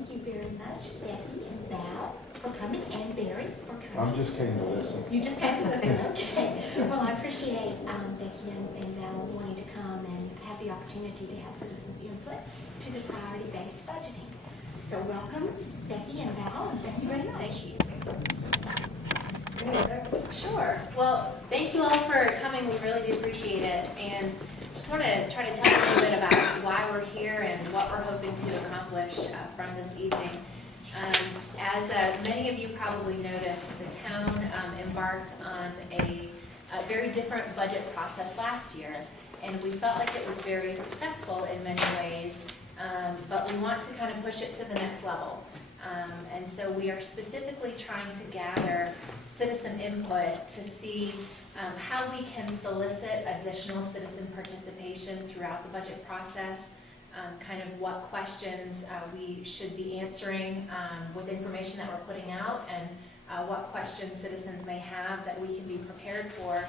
thank you very much, Becky and Val, for coming, and Barry for I coming. just came to listen. You just came to listen, okay. Well, I appreciate Becky and Val wanting to come and have the opportunity to have citizens' input to the priority-based budgeting. So welcome, Becky and Val, and thank you very much. Thank you. Sure. Well, thank you all for coming. We really do appreciate it. And just want to try to tell you a little bit about why we're here and what we're hoping to accomplish from this evening. As many of you probably noticed, the town embarked on a very different budget process last year, and we felt like it was very successful in many ways, but we want to kind of push it to the next level. And so we are specifically trying to gather citizen input to see how we can solicit additional citizen participation throughout the budget process, kind of what questions we should be answering with information that we're putting out, and what questions citizens may have that we can be prepared for.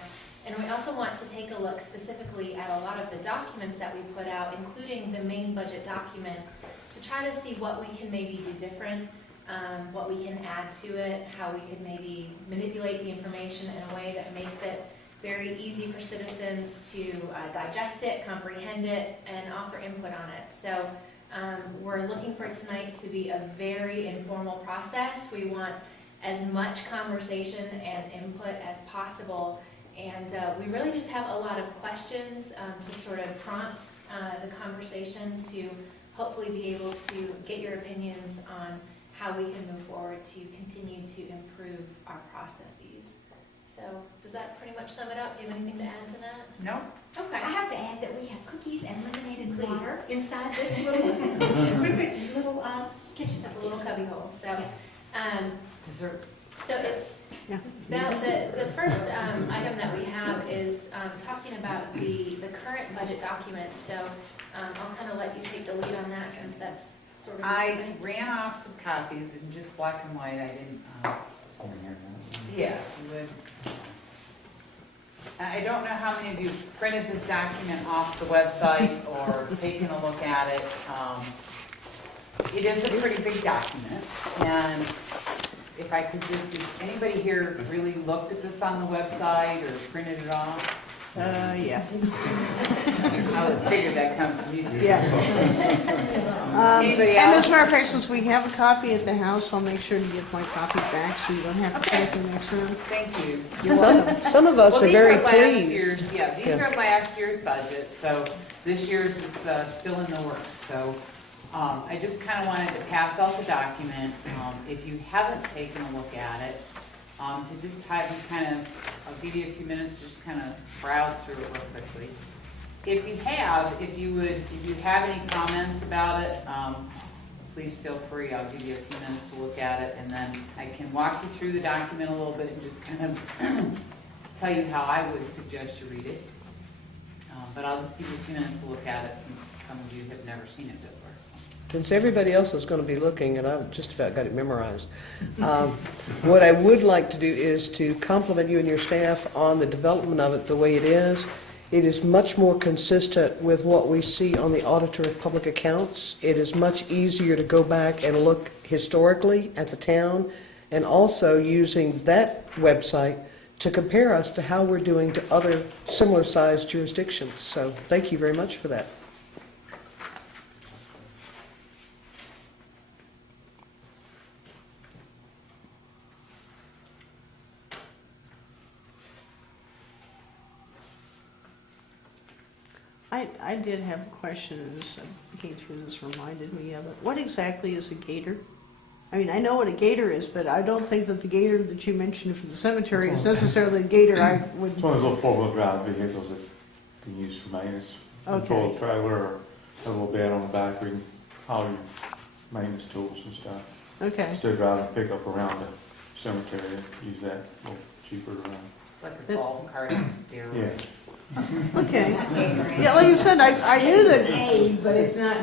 And we also want to take a look specifically at a lot of the documents that we put out, including the main budget document, to try to see what we can maybe do different, what we can add to it, how we could maybe manipulate the information in a way that makes it very easy for citizens to digest it, comprehend it, and offer input on it. So we're looking for tonight to be a very informal process. We want as much conversation and input as possible. And we really just have a lot of questions to sort of prompt the conversation to hopefully be able to get your opinions on how we can move forward to continue to improve our processes. So does that pretty much sum it up? Do you have anything to add to that? No. Okay. I have to add that we have cookies and lemonade and Please. water inside this little, little kitchen. A little cubby hole. So, Dessert. so now the first item that we have is talking about the current budget document. So I'll kind of let you take the lead on that, since that's sort of your I thing. ran off some copies in just black and white. I didn't, yeah, you would. I don't know how many of you printed this document off the website or taken a look at it. It is a pretty big document, and if I could just, anybody here really looked at this on the website or printed it off? Yeah. I would figure that comes from you. Yeah. Anybody And else? as a matter of fact, since we have a copy at the house, I'll make sure to get my copy back so you don't have to pay for the next round. Thank you. Some of us Well, are these very last pleased. year's- Yeah, these Yeah. are last year's budget, so this year's is still in the works. So I just kind of wanted to pass out the document. If you haven't taken a look at it, to just have you kind of, I'll give you a few minutes to just kind of browse through it real quickly. If you have, if you have any comments about it, please feel free. I'll give you a few minutes to look at it, and then I can walk you through the document a little bit and just kind of tell you how I would suggest you read it. But I'll just give you a few minutes to look at it, since some of you have never seen it before. Since everybody else is going to be looking, and I've just about got it memorized, what I would like to do is to compliment you and your staff on the development of it the way it is. It is much more consistent with what we see on the Auditor of Public Accounts. It is much easier to go back and look historically at the town, and also using that website to compare us to how we're doing to other similar-sized jurisdictions. So thank you very much for that. I did have a question, as looking through this reminded me of it. What exactly is a gator? I mean, I know what a gator is, but I don't think that the gator that you mentioned for the cemetery is necessarily the gator I would... It's one of those little four-wheel drive vehicles that you can use for maintenance. You can pull a trailer or have a little bed on the back where you can haul your maintenance tools and stuff. Okay. Instead of driving a pickup around the cemetery, use that a little cheaper to run. It's like a golf cart on steroids. Okay. Yeah, like you said, I knew that... aid, but it's not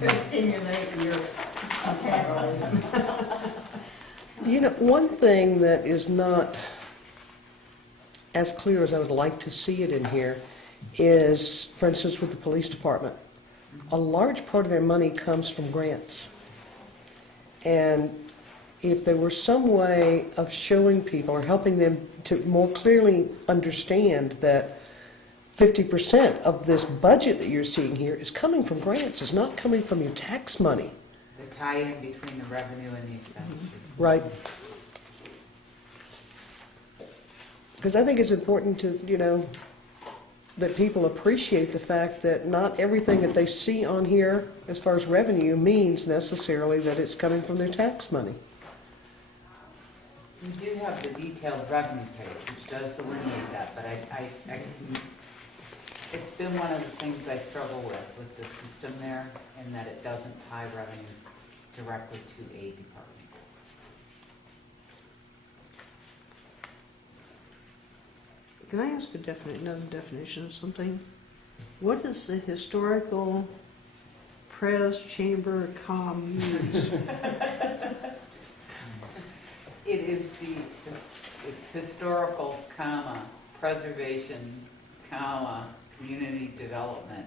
to stimulate your metabolism. You know, one thing that is not as clear as I would like to see it in here is, for instance, with the police department. A large part of their money comes from grants. And if there were some way of showing people or helping them to more clearly understand that 50% of this budget that you're seeing here is coming from grants, it's not coming from your tax money, The tie-in between the revenue and the expenditure. right? Because I think it's important to, that people appreciate the fact that not everything that they see on here as far as revenue means necessarily that it's coming from their tax money. We do have the detailed revenue page, which does delineate that, but it's been one of the things I struggle with the system there, in that it doesn't tie revenues directly to a department. Can I ask another definition of something? What is the historical Pres Chamber of Commerce? It is it's historical, preservation, community development.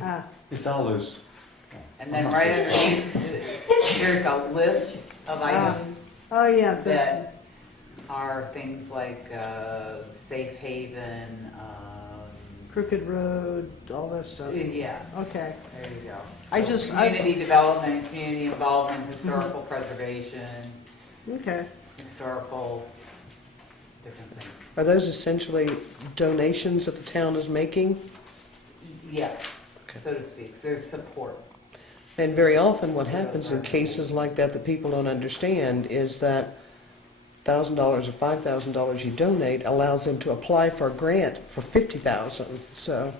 Ah, It's all those. And then right underneath, there's a list of items oh, yeah, that are things like safe haven, Crooked Road, all that stuff. yes. Okay. There you go. I So just- community development, community involvement, historical preservation, Okay. historical, different things. Are those essentially donations that the town is making? Yes, Okay. so to speak. So there's support. And very often what happens in cases like that that people don't understand is that $1,000 or $5,000 you donate allows them to apply for a grant for $50,000. So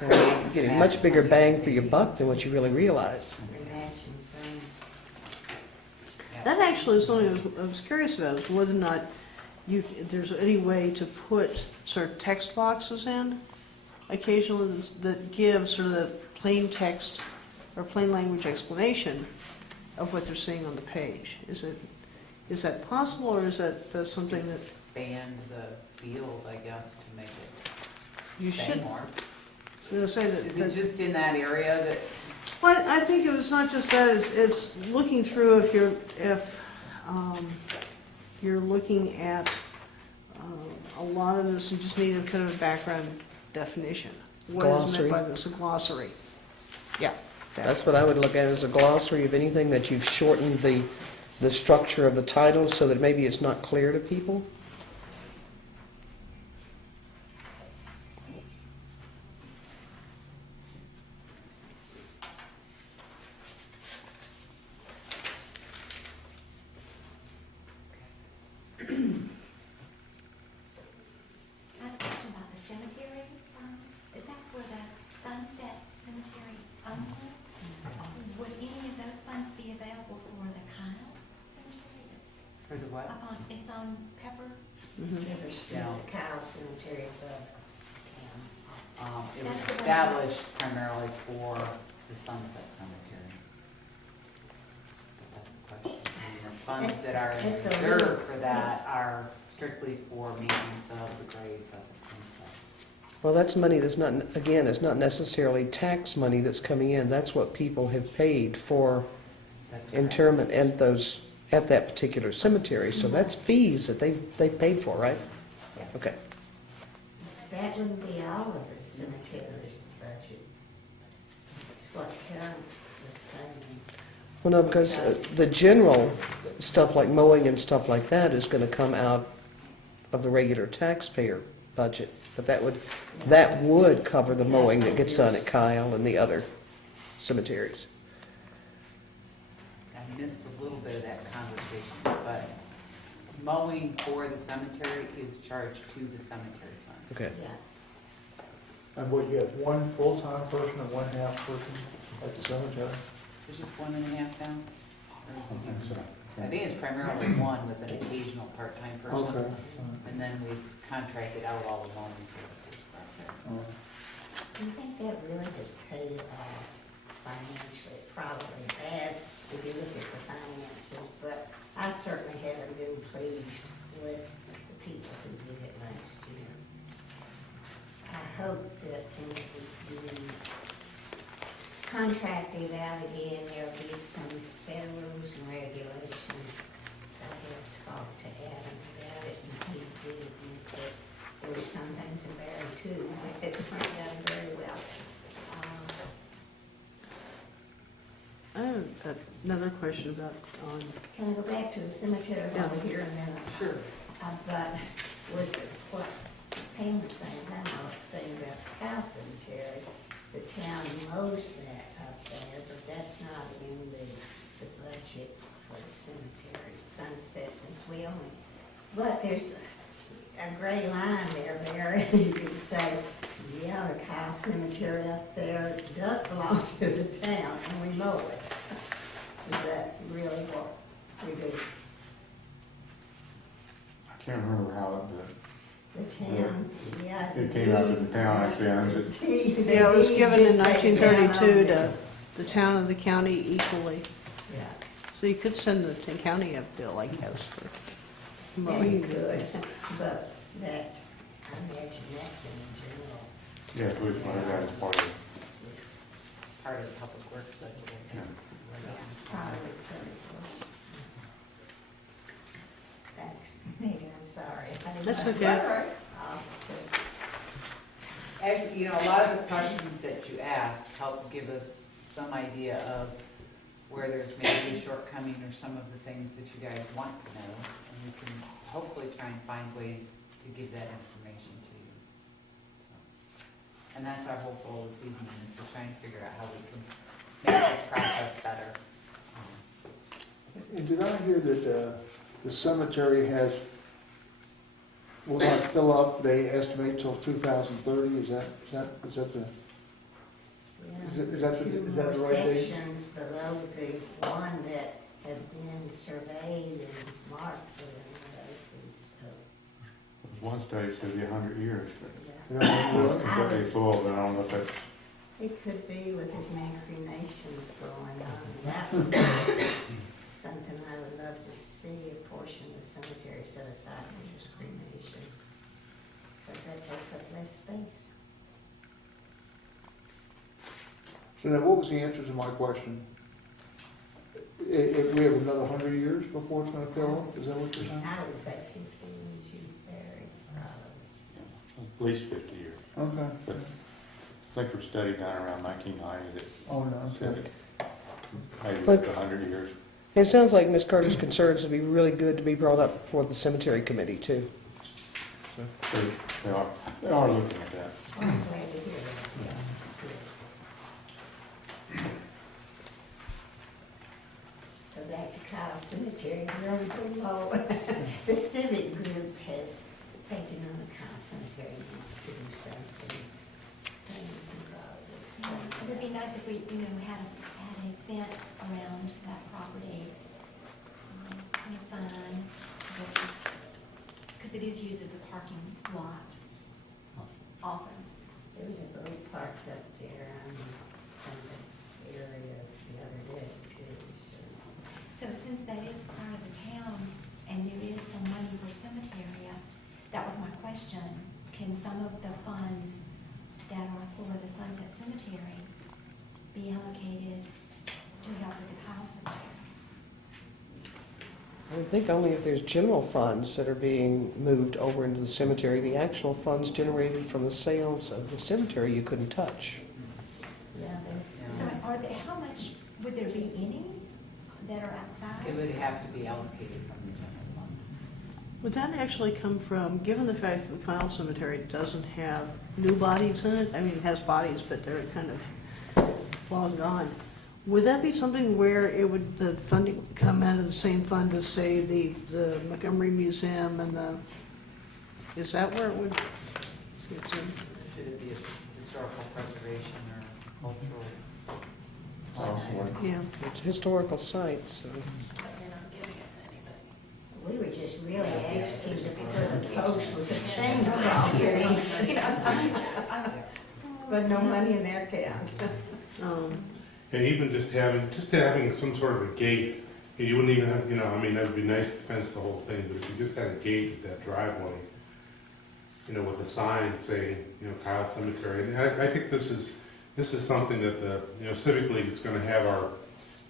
you're getting much bigger bang for your buck than what you really realize. Matching funds. That actually is something I was curious about, is whether or not there's any way to put sort of text boxes in occasionally that give sort of that plain text or plain language explanation of what they're seeing on the page. Is that possible, or is that something that Expand the field, I guess, to make it you say should? more. I was gonna say Is it just in that area that, Well, I think it was not just that, it's looking through if you're looking at a lot of this, you just need a kind of a background definition. What is meant by this, a glossary? Yeah. That's what I would look at as a glossary of anything that you've shortened the structure of the title so that maybe it's not clear to people. I have a question about the cemetery. Is that for the Sunset Cemetery only? Would any of those funds be available for the Kyle Cemetery? It's for the what? up on, it's on Pepper. Never stood at Kyle Cemetery above town. It was That's the one. established primarily for the Sunset Cemetery. But that's a question. And the funds that are It's a reserved little- for that are strictly for maintenance of the graves of the Sunset. Well, that's money that's not, again, it's not necessarily tax money that's coming in. That's what people have paid for That's correct. interment at that particular cemetery. So that's fees that they've paid for, right? Yes. Okay. That wouldn't be all of the cemetery's budget. It's what Karen was saying. Well, no, because the general stuff like mowing and stuff like that is going to come out of the regular taxpayer budget. But that would cover the mowing that gets done at Kyle and the other cemeteries. I missed a little bit of that conversation, but mowing for the cemetery is charged to the cemetery fund. Okay. Yeah. And what, you have one full-time person and one half person at the cemetery? There's just 1.5 down? Or is I it think even- so. I think it's primarily one with an occasional part-time Okay. person. And then we've contracted out all the mowing services for up there. Do you think that really has paid off financially? It probably has, if you look at the finances, but I certainly haven't been pleased with the people who did it last year. I hope that when we contract it out again, there'll be some federal I have another question about, Can I go back to the cemetery Yeah. over here and then? Sure. But with what Pam was saying, I'm not saying about the cow cemetery, the town mows that up there, but that's not in the budget for the cemetery, sunset, since we own it. But there's a gray line there, and you could say, yeah, the cow cemetery up there does belong to the town, and we mow it. Is that really what we do? I can't remember how The town, yeah. it came out of the town actually owns it. yeah, it was given in 1932 to the town and the county equally. Yeah. So you could send the county a bill, I guess, for Yeah, mowing. you could, but that, I imagine that's in general. Yeah, which one of that is part of it. Part of the public works budget. Yeah. Probably pretty close. Thanks, Megan, I'm sorry. I didn't That's know. okay. Sorry. Actually, you know, a lot of the questions that you asked help give us some idea of where there's maybe a shortcoming or some of the things that you guys want to know. And we can hopefully try and find ways to give that information to you. So, and that's our whole goal this evening, is to try and figure out how we can make this process better. And did I hear that the cemetery will not fill up, they estimate till 2030, is that the, Is that the right date? Two more sections below the one that have been surveyed and marked for the There's one study said it'd be 100 years, but Yeah, but they full, but I don't know if that's, It could be with as many cremations going on. That would be something I would love to see, a portion of the cemetery set aside for just cremations. Because that takes up less space. So now, what was the answer to my question? If we have another 100 years before it's gonna fill up, is that what you're saying? I would say 50 would you very probably. at least 50 years. Okay. But I think we're studying down around 1990 that Oh, no, okay. maybe But- 100 years. It sounds like Ms. Carter's concerns would be really good to be brought up for the cemetery committee too. So they are looking at that. I'm glad to hear that. Yeah, good. Go back to Kyle Cemetery, really below. The civic group has taken on the Kyle Cemetery to do something. It would be nice if we, had a fence around that property, and a sign, because it is used as a parking lot often. There was a boat parked up there on some area the other day too, so. So since that is part of the town, and there is some money for cemetery, that was my question. Can some of the funds that are for the Sunset Cemetery be allocated to help with the Kyle Cemetery? I would think only if there's general funds that are being moved over into the cemetery. The actual funds generated from the sales of the cemetery you couldn't touch. Yeah, that's. So how much, would there be any that are outside? It would have to be allocated from the general fund. Would that actually come from, given the fact that the Kyle Cemetery doesn't have new bodies in it, I mean, it has bodies, but they're kind of long gone, would that be something where the funding would come out of the same fund as, say, the Montgomery Museum and is that where it would? Should it be a historical preservation or cultural? Yeah. It's historical sites, so. But you're not giving it to anybody. We were just really asking to put a post with a chain across it. But no money in their account. And even just having some sort of a gate, you wouldn't even have, that'd be nice to fence the whole thing, but if you just had a gate at that driveway, with a sign saying, Kyle Cemetery, and I think this is something that the Civic League is gonna have our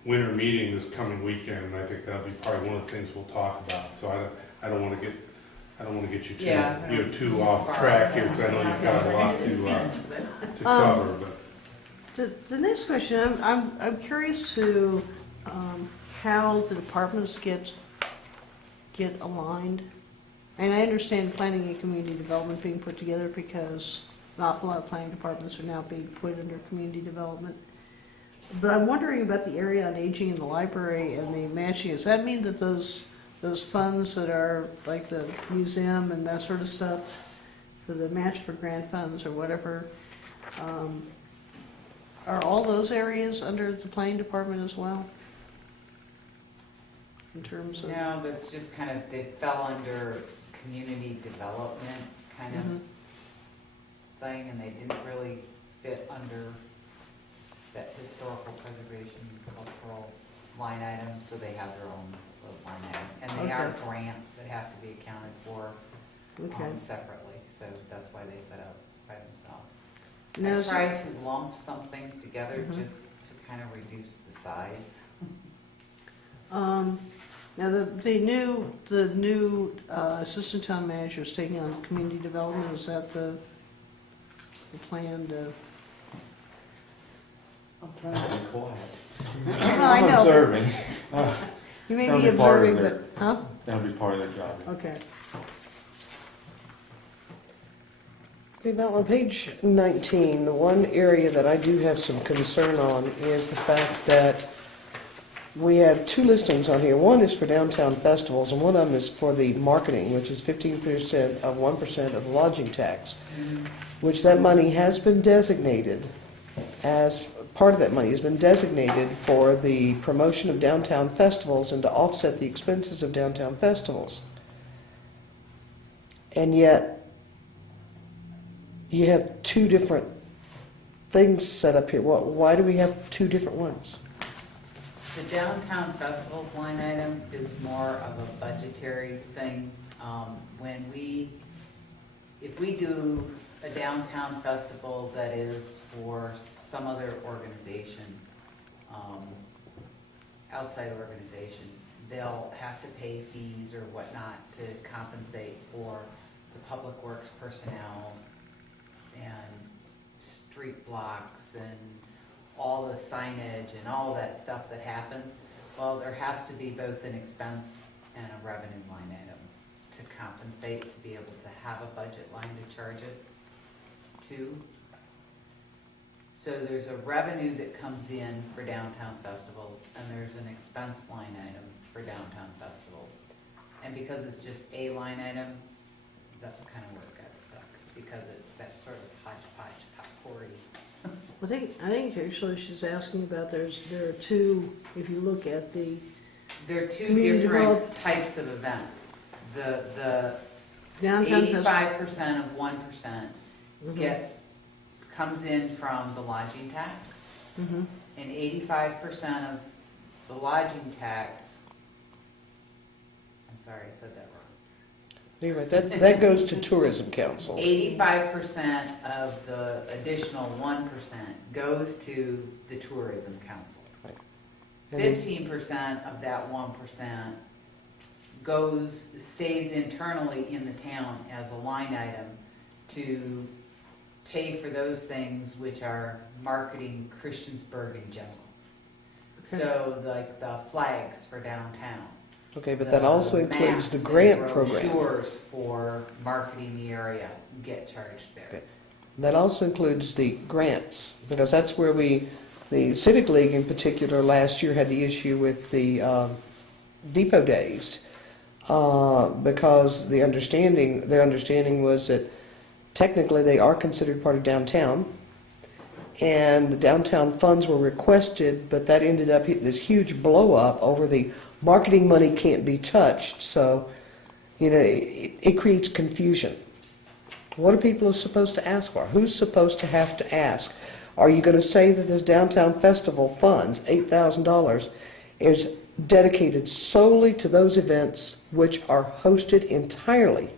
winter meeting this coming weekend, and I think that'll be probably one of the things we'll talk about, so I don't wanna get you too, too off track here, because I know you've got a lot to cover, but. The next question, I'm curious to how the departments get aligned. And I understand planning and community development being put together because an awful lot of planning departments are now being put under community development. But I'm wondering about the area on aging in the library and the matching. Does that mean that those funds that are like the museum and that sort of stuff, for the match for grant funds or whatever, are all those areas under the planning department as well? In terms of... No, that's just kind of, they fell under community development kind of thing, and they didn't really fit under that historical preservation cultural line item, so they have their own little line item. And they are Okay. grants that have to be accounted for Okay. separately, so that's why they set up by themselves. Now, I so- tried to lump some things together Mhm. just to kind of reduce the size. Now, the new assistant town manager is taking on community development. Is that the plan to... I'm trying to be quiet. Well, I I'm know. observing. You may That'll be be part of observing, it. but, huh? That'll be part of their job. Okay. Okay, Val, on page 19, the one area that I do have some concern on is the fact that we have two listings on here. One is for downtown festivals, and one of them is for the marketing, which is 15% of 1% of the lodging tax, which that money has been designated as, part of that money has been designated for the promotion of downtown festivals and to offset the expenses of downtown festivals. And yet, you have two different things set up here. Why do we have two different ones? The downtown festivals line item is more of a budgetary thing. If we do a downtown festival that is for some other organization, outside organization, they'll have to pay fees or whatnot to compensate for the public works personnel and street blocks and all the signage and all of that stuff that happens. Well, there has to be both an expense and a revenue line item to compensate, to be able to have a budget line to charge it to. So there's a revenue that comes in for downtown festivals, and there's an expense line item for downtown festivals. And because it's just a line item, that's kind of where it got stuck, because it's that sort of hodgepodge, potpourri. I think actually she's asking about there are two, if you look at the There are two Community different develop- types of events. The downtown festival. 85% of 1% Mhm. comes in from the lodging tax, Mhm. and 85% of the lodging tax, I'm sorry, I said that wrong. You're right, that goes to Tourism Council. 85% of the additional 1% goes to the Tourism Council. And then- 15% of that 1% stays internally in the town as a line item to pay for those things which are marketing Christiansburg in general. Okay. So like the flags for downtown. Okay, but that also includes the maps grant and program. brochures for marketing the area get charged there. Okay. That also includes the grants, because that's where the Civic League in particular last year had the issue with the depot days, because their understanding was that technically they are considered part of downtown, and the downtown funds were requested, but that ended up this huge blow up over the marketing money can't be touched, so it creates confusion. What are people supposed to ask for? Who's supposed to have to ask? Are you going to say that this downtown festival funds, $8,000, is dedicated solely to those events which are hosted entirely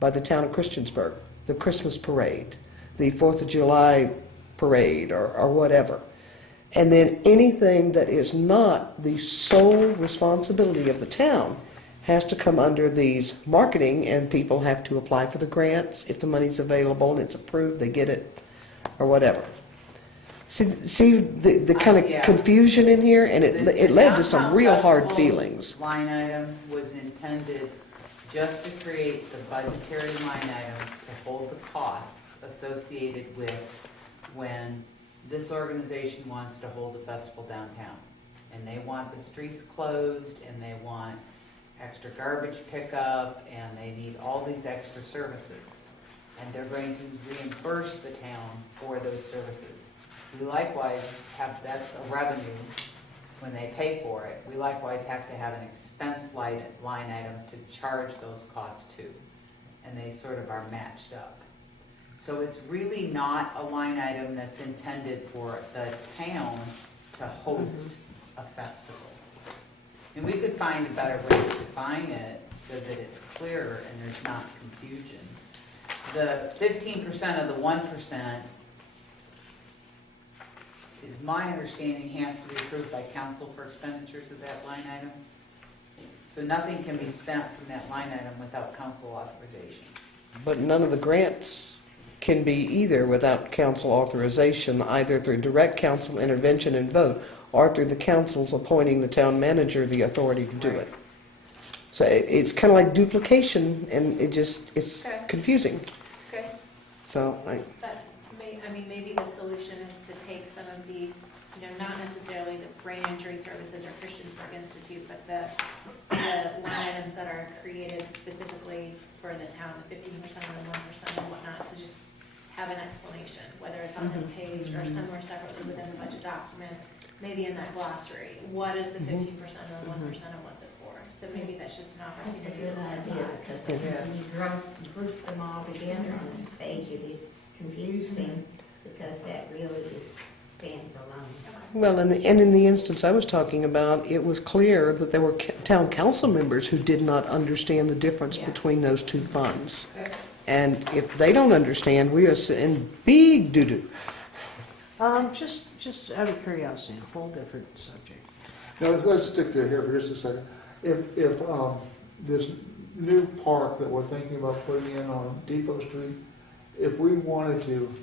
by the town of Christiansburg? The Christmas parade, the 4th of July parade, or whatever. And then anything that is not the sole responsibility of the town has to come under these marketing, and people have to apply for the grants. If the money's available and it's approved, they get it, or whatever. See the kind of Yeah. confusion in here, and The it led to some downtown real hard festivals feelings. Line item was intended just to create the budgetary line item to hold the costs associated with when this organization wants to hold a festival downtown. And they want the streets closed, and they want extra garbage pickup, and they need all these extra services. And they're going to reimburse the town for those services. We likewise have, that's a revenue when they pay for it. We likewise have to have an expense line item to charge those costs to. And they sort of are matched up. So it's really not a line item that's intended for the town to host a festival. And we could find a better way to define it so that it's clearer and there's not confusion. The 15% of the 1% is my understanding has to be approved by council for expenditures of that line item. So nothing can be spent from that line item without council authorization. But none of the grants can be either without council authorization, either through direct council intervention and vote, or through the council's appointing the town manager the authority to do Right. it. So it's kind of like duplication, and it's Okay. confusing. Okay. So But maybe the solution is to take some of these, not necessarily the brain injury services or Christiansburg Institute, but the line items that are created specifically for the town, the 15% and the 1% and whatnot, to just have an explanation, whether it's on this page or somewhere separately within the budget document, maybe in that glossary. What is the 15% and the 1% and what's it for? So maybe that's just an That's a opportunity. good idea, because if you group them all together on this page, it is confusing, because that really stands alone. well, and in the instance I was talking about, it was clear that there were town council members who did not understand the difference Yeah. between those two funds. And if they don't understand, we are in big doo-doo. Just out of curiosity, a whole different subject. Now, let's stick here for just a second. If this new park that we're thinking about putting in on Depot Street, if we wanted to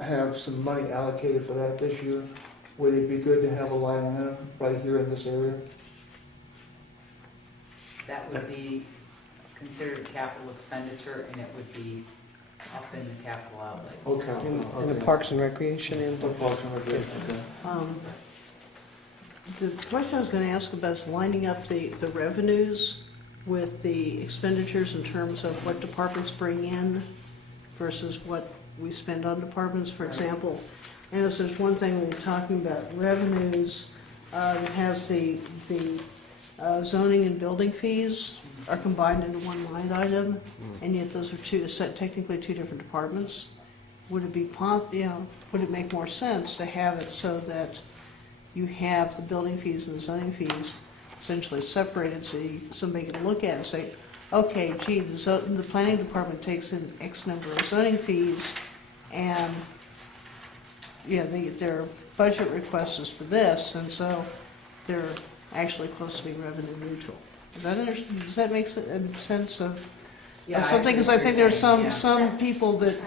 have some money allocated for that this year, would it be good to have a line item right here in this area? That would be considered a capital expenditure, and it would be up in the capital outlays. Okay. In the Parks and Recreation and The Parks and Recreation, okay. The question I was going to ask about is lining up the revenues with the expenditures in terms of what departments bring in versus what we spend on departments, for example. And as there's one thing when we're talking about revenues, it has the zoning and building fees are combined into one line item, and yet those are technically two different departments. Would it be, would it make more sense to have it so that you have the building fees and the zoning fees essentially separated, so somebody can look at it and say, okay, gee, the planning department takes in X number of zoning fees, and their budget request is for this, and so they're actually close to being revenue neutral. Does that make sense of something? Because I think there's some people that,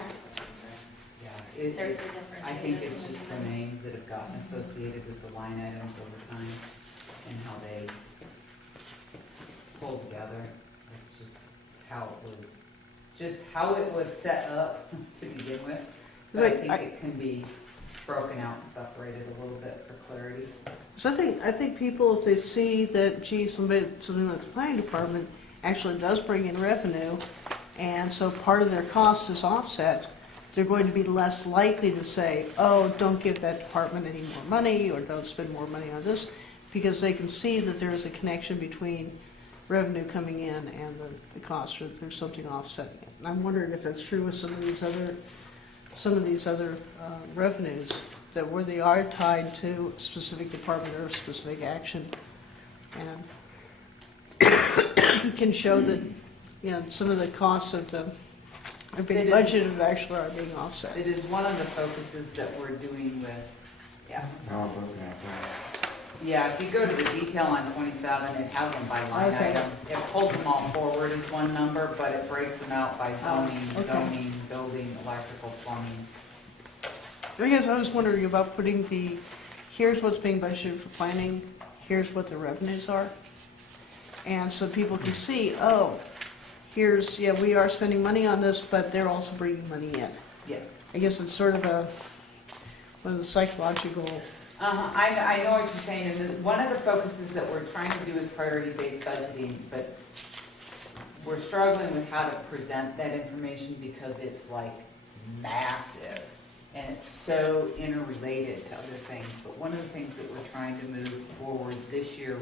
Yeah, They're it, different. I think it's just the names that have gotten associated with the line items over time and how they pull together. It's just how it was set up to begin with. But I think it can be broken out and separated a little bit for clarity. so I think people, if they see that, gee, something like the planning department actually does bring in revenue, and so part of their cost is offset, they're going to be less likely to say, oh, don't give that department any more money, or don't spend more money on this, because they can see that there is a connection between revenue coming in and the cost, or there's something offsetting it. And I'm wondering if that's true with some of these other revenues, that where they are tied to a specific department or a specific action, and you can show that, some of the costs of the are being budgeted actually are being offset. It is one of the focuses that we're doing with, Now I'm looking at that. yeah, if you go to the detail on 27, it has them by line Okay. item. It pulls them all forward as one number, but it breaks them out by zoning, okay. zoning, building, electrical, plumbing. I guess I was wondering about putting here's what's being budgeted for planning, here's what the revenues are. And so people can see, oh, we are spending money on this, but they're also bringing money in. Yes. I guess it's sort of one of the psychological, I know what you're saying, and one of the focuses that we're trying to do with priority-based budgeting, but we're struggling with how to present that information because it's like massive, and it's so interrelated to other things. But one of the things that we're trying to move forward this year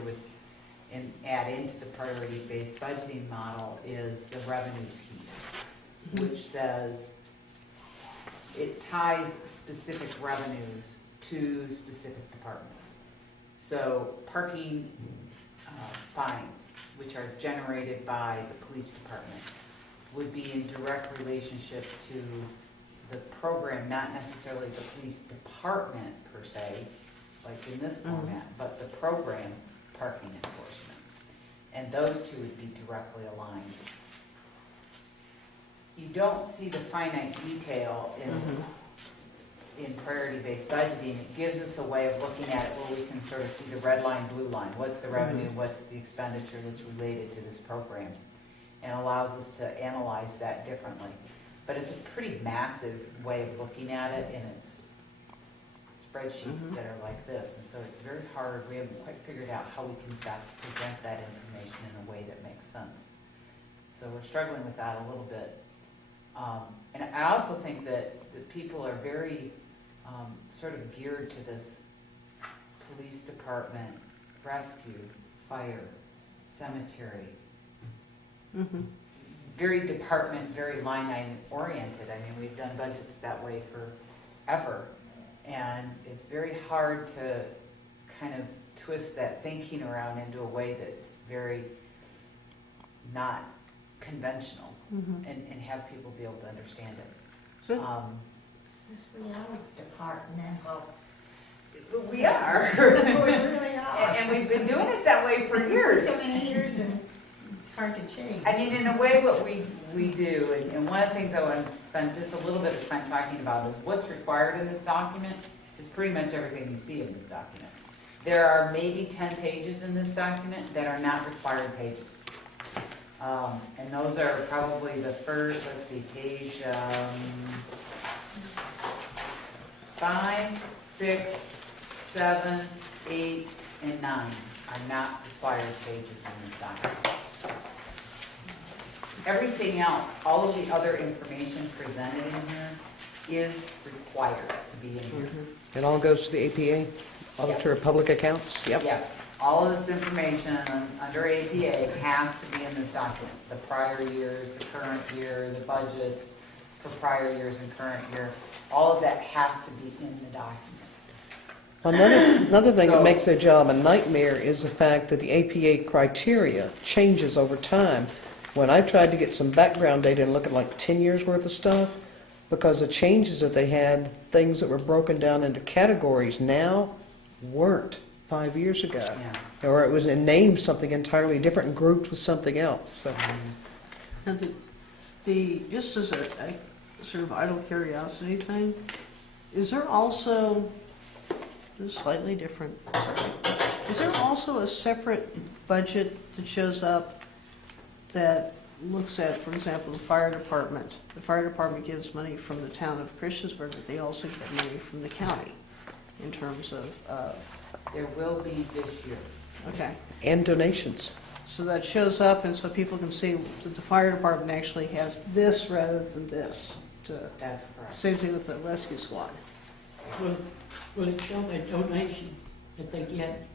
and add into the priority-based budgeting model is the revenue piece, which says it ties specific revenues to specific departments. So parking fines, which are generated by the police department, would be in direct relationship to the program, not necessarily the police department per se, like in this format, but the program parking enforcement. And those two would be directly aligned. You don't see the finite detail in priority-based budgeting. It gives us a way of looking at it where we can sort of see the red line, blue line. What's the revenue, what's the expenditure that's related to this program? And allows us to analyze that differently. But it's a pretty massive way of looking at it, and it's spreadsheets that are like this. And so it's very hard. We haven't quite figured out how we can best present that information in a way that makes sense. So we're struggling with that a little bit. And I also think that people are very sort of geared to this police department, rescue, fire, cemetery. Very department, very line item oriented. I mean, we've done budgets that way forever. And it's very hard to kind of twist that thinking around into a way that's very not conventional and have people be able to understand it. So- Yes, we are departmental. We are. We really are. And we've been doing it that way for years. So many years, and it's hard to change. I mean, in a way, what we do, and one of the things I want to spend just a little bit of time talking about is what's required in this document is pretty much everything you see in this document. There are maybe 10 pages in this document that are not required pages. And those are probably the first, let's see, page 5, 6, 7, 8, and 9 are not required pages in this document. Everything else, all of the other information presented in here is required to be in here. It all goes to the APA, Auditor of Public Accounts? Yep. Yes, all of this information under APA has to be in this document. The prior years, the current year, the budgets for prior years and current year, all of that has to be in the document. Another thing that So- makes their job a nightmare is the fact that the APA criteria changes over time. When I tried to get some background data and look at like 10 years worth of stuff, because the changes that they had, things that were broken down into categories now weren't 5 years ago. Yeah. Or it was named something entirely different and grouped with something else. So and just as a sort of idle curiosity thing, is there also, this is slightly different, sorry, is there also a separate budget that shows up that looks at, for example, the fire department? The fire department gives money from the town of Christiansburg, but they also get money from the county in terms of, There will be this year. okay. and donations. So that shows up, and so people can see that the fire department actually has this rather than this. That's correct. Same thing with the rescue squad. Will it show the donations that they get?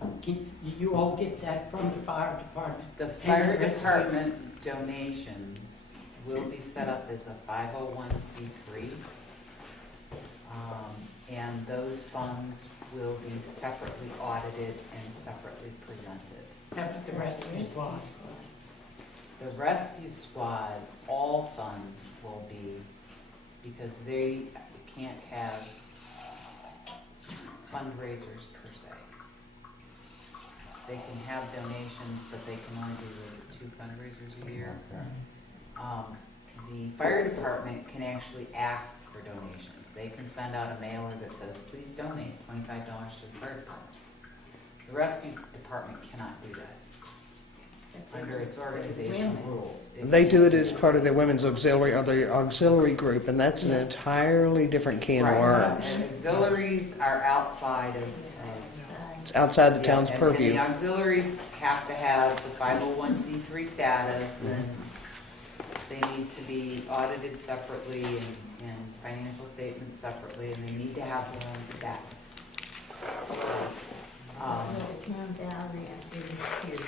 You all get that from the fire department? The fire department donations will be set up as a 501c3. And those funds will be separately audited and separately presented. How about the rescue squad? The rescue squad, all funds will be, because they can't have fundraisers per se. They can have donations, but they can only do, is it 2 fundraisers a year? the fire department can actually ask for donations. They can send out a mailer that says, please donate $25 to the fire department. The rescue department cannot do that under its organizational rules. They do it as part of their women's auxiliary or their auxiliary group, and that's an entirely different can of Right. worms. And auxiliaries are outside of, It's outside the yeah, town's and purview. the auxiliaries have to have the 501c3 status, and they need to be audited separately and financial statements separately, and they need to have their own status. Will it come down there in here?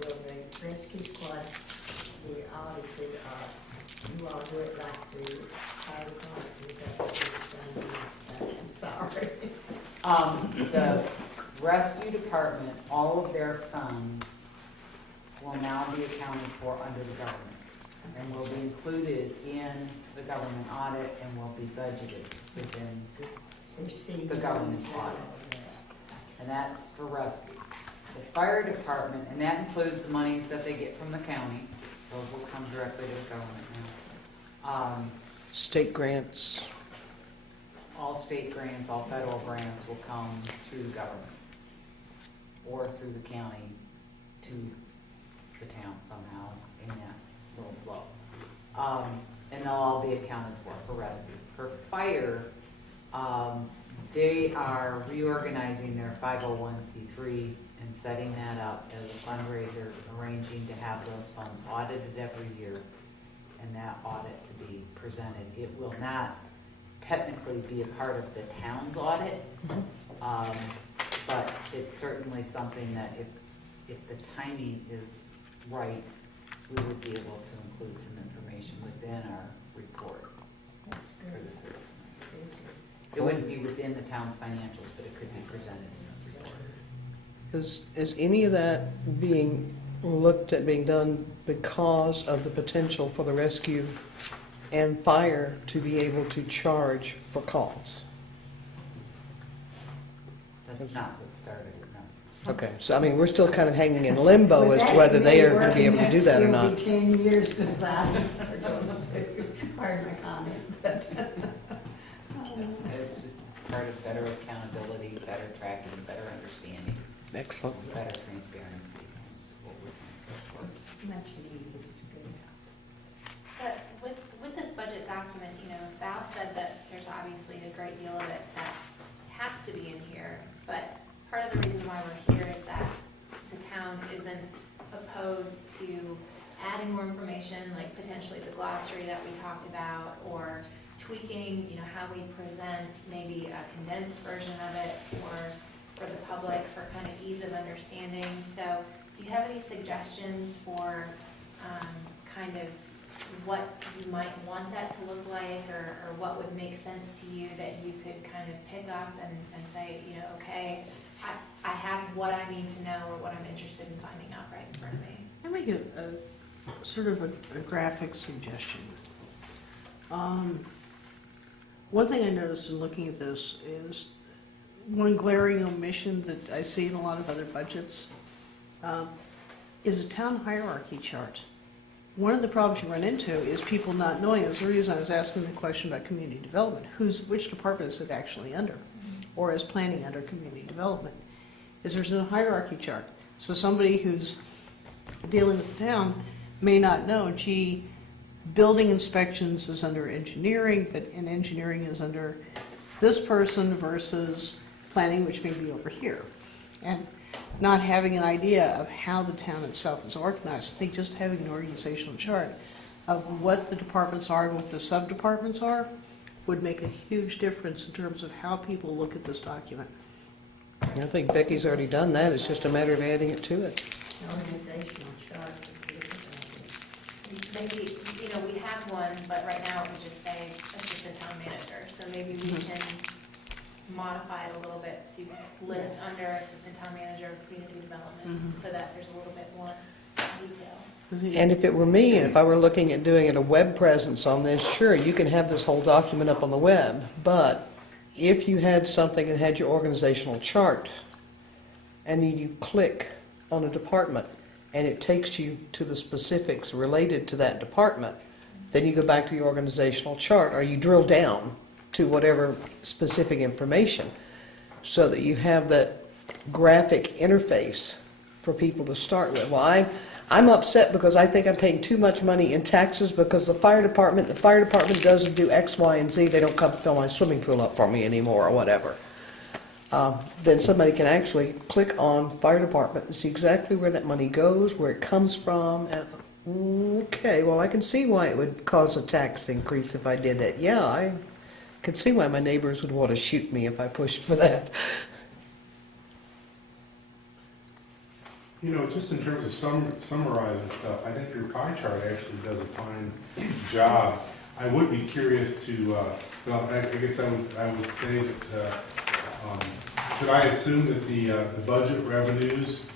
Will the rescue squad be audited, you all do it like the fire department, is that what you're saying? I'm sorry. The rescue department, all of their funds will now be accounted for under the government and will be included in the government audit and will be budgeted within the government audit. And that's for rescue. The fire department, and that includes the monies that they get from the county, those will come directly to the government now. State grants. All state grants, all federal grants will come through the government or through the county to the town somehow in that little flow. And they'll all be accounted for rescue. For fire, they are reorganizing their 501c3 and setting that up as a fundraiser, arranging to have those funds audited every year and that audit to be presented. It will not technically be a part of the town's audit, but it's certainly something that if the timing is right, we would be able to include some information within our report That's for good. the citizens. It wouldn't be within the town's financials, but it could be presented in a report. Is any of that being looked at being done because of the potential for the rescue and fire to be able to charge for calls? That's not what started it, no. Okay, so I mean, we're still kind of hanging in limbo as to whether they are going to be able to do that or not. Still be 10 years deciding for going to, pardon my comment, but. It's just part of better accountability, better tracking, better understanding, Excellent. better transparency. is what we're trying to go for. It's much needed, it's good. But with this budget document, Val said that there's obviously a great deal of it that has to be in here, but part of the reason why we're here is that the town isn't opposed to adding more information, like potentially the glossary that we talked about, or tweaking, how we present maybe a condensed version of it for the public for kind of ease of understanding. So do you have any suggestions for kind of what you might want that to look like, or what would make sense to you that you could kind of pick up and say, okay, I have what I need to know or what I'm interested in finding out right in front of me? I make a sort of a graphic suggestion. One thing I noticed in looking at this is one glaring omission that I see in a lot of other budgets is a town hierarchy chart. One of the problems you run into is people not knowing. That's the reason I was asking the question about community development. Which department is it actually under? Or is planning under community development? Is there's no hierarchy chart. So somebody who's dealing with the town may not know, gee, building inspections is under engineering, but in engineering is under this person versus planning, which may be over here. And not having an idea of how the town itself is organized. I think just having an organizational chart of what the departments are and what the sub-departments are would make a huge difference in terms of how people look at this document. I think Becky's already done that. It's just a matter of adding it to it. Organizational chart is good. Maybe, we have one, but right now it would just say assistant town manager. So maybe we can modify it a little bit to list under assistant town manager of community development, so that there's a little bit more detail. And if it were me, and if I were looking at doing a web presence on this, sure, you can have this whole document up on the web, but if you had something that had your organizational chart, and you click on a department, and it takes you to the specifics related to that department, Then you go back to the organizational chart, or you drill down to whatever specific information, so that you have that graphic interface for people to start with. Well, I'm upset because I think I'm paying too much money in taxes because the fire department doesn't do X, Y, and Z. They don't come fill my swimming pool up for me anymore, or whatever. Then somebody can actually click on fire department and see exactly where that money goes, where it comes from. And, okay, well, I can see why it would cause a tax increase if I did that. Yeah, I can see why my neighbors would want to shoot me if I pushed for that. You know, just in terms of summarizing stuff, I think your pie chart actually does a fine job. I would be curious to, well, I guess I would say that, should I assume that the budget revenues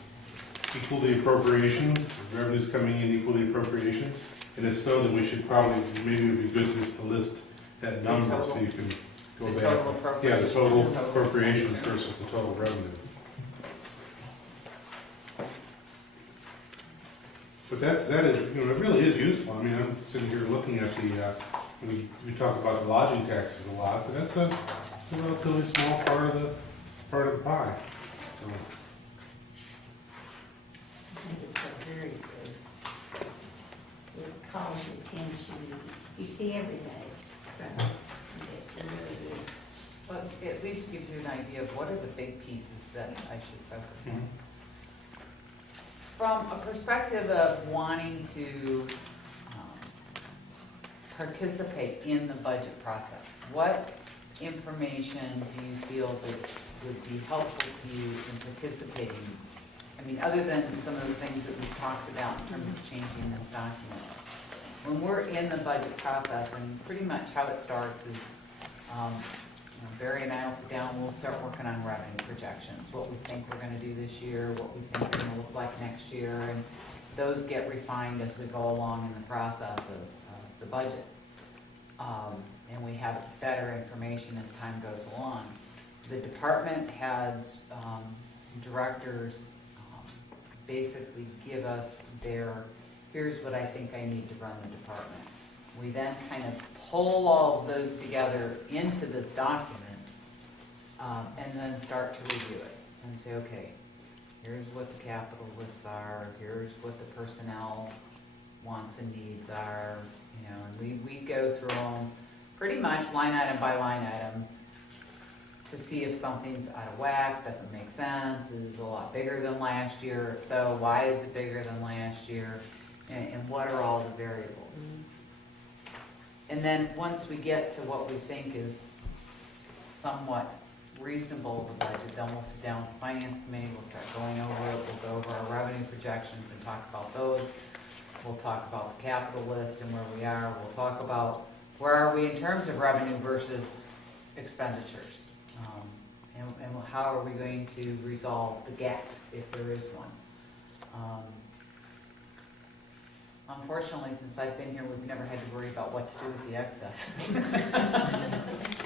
equal the appropriations, revenues coming in equal the appropriations? And if so, then we should probably, maybe it would be good just to list that number so you can go back. Total appropriation. Yeah, the total appropriations versus the total revenue. But that is, you know, it really is useful. I mean, I'm sitting here looking at the, we talk about the lodging taxes a lot, but that's a relatively small part of the pie. So, I think it's a very good. It calls your attention, you see every day. It's really good. Well, it at least gives you an idea of what are the big pieces that I should focus on. From a perspective of wanting to participate in the budget process, what information do you feel that would be helpful to you in participating? I mean, other than some of the things that we've talked about in terms of changing this document. When we're in the budget process, and pretty much how it starts is, Barry and I will sit down, we'll start working on revenue projections, what we think we're gonna do this year, what we think it's gonna look like next year, and those get refined as we go along in the process of the budget. And we have better information as time goes along. The department heads, directors, basically give us here's what I think I need to run the department. We then kind of pull all of those together into this document, and then start to review it and say, okay, here's what the capital lists are, here's what the personnel wants and needs are, you know, and we go through them pretty much line item by line item to see if something's out of whack, doesn't make sense, is a lot bigger than last year, so why is it bigger than last year, and what are all the variables? And then once we get to what we think is somewhat reasonable of the budget, then we'll sit down with the finance committee, we'll start going over it, we'll go over our revenue projections and talk about those. We'll talk about the capital list and where we are. We'll talk about where are we in terms of revenue versus expenditures. And how are we going to resolve the gap if there is one. Unfortunately, since I've been here, we've never had to worry about what to do with the excess.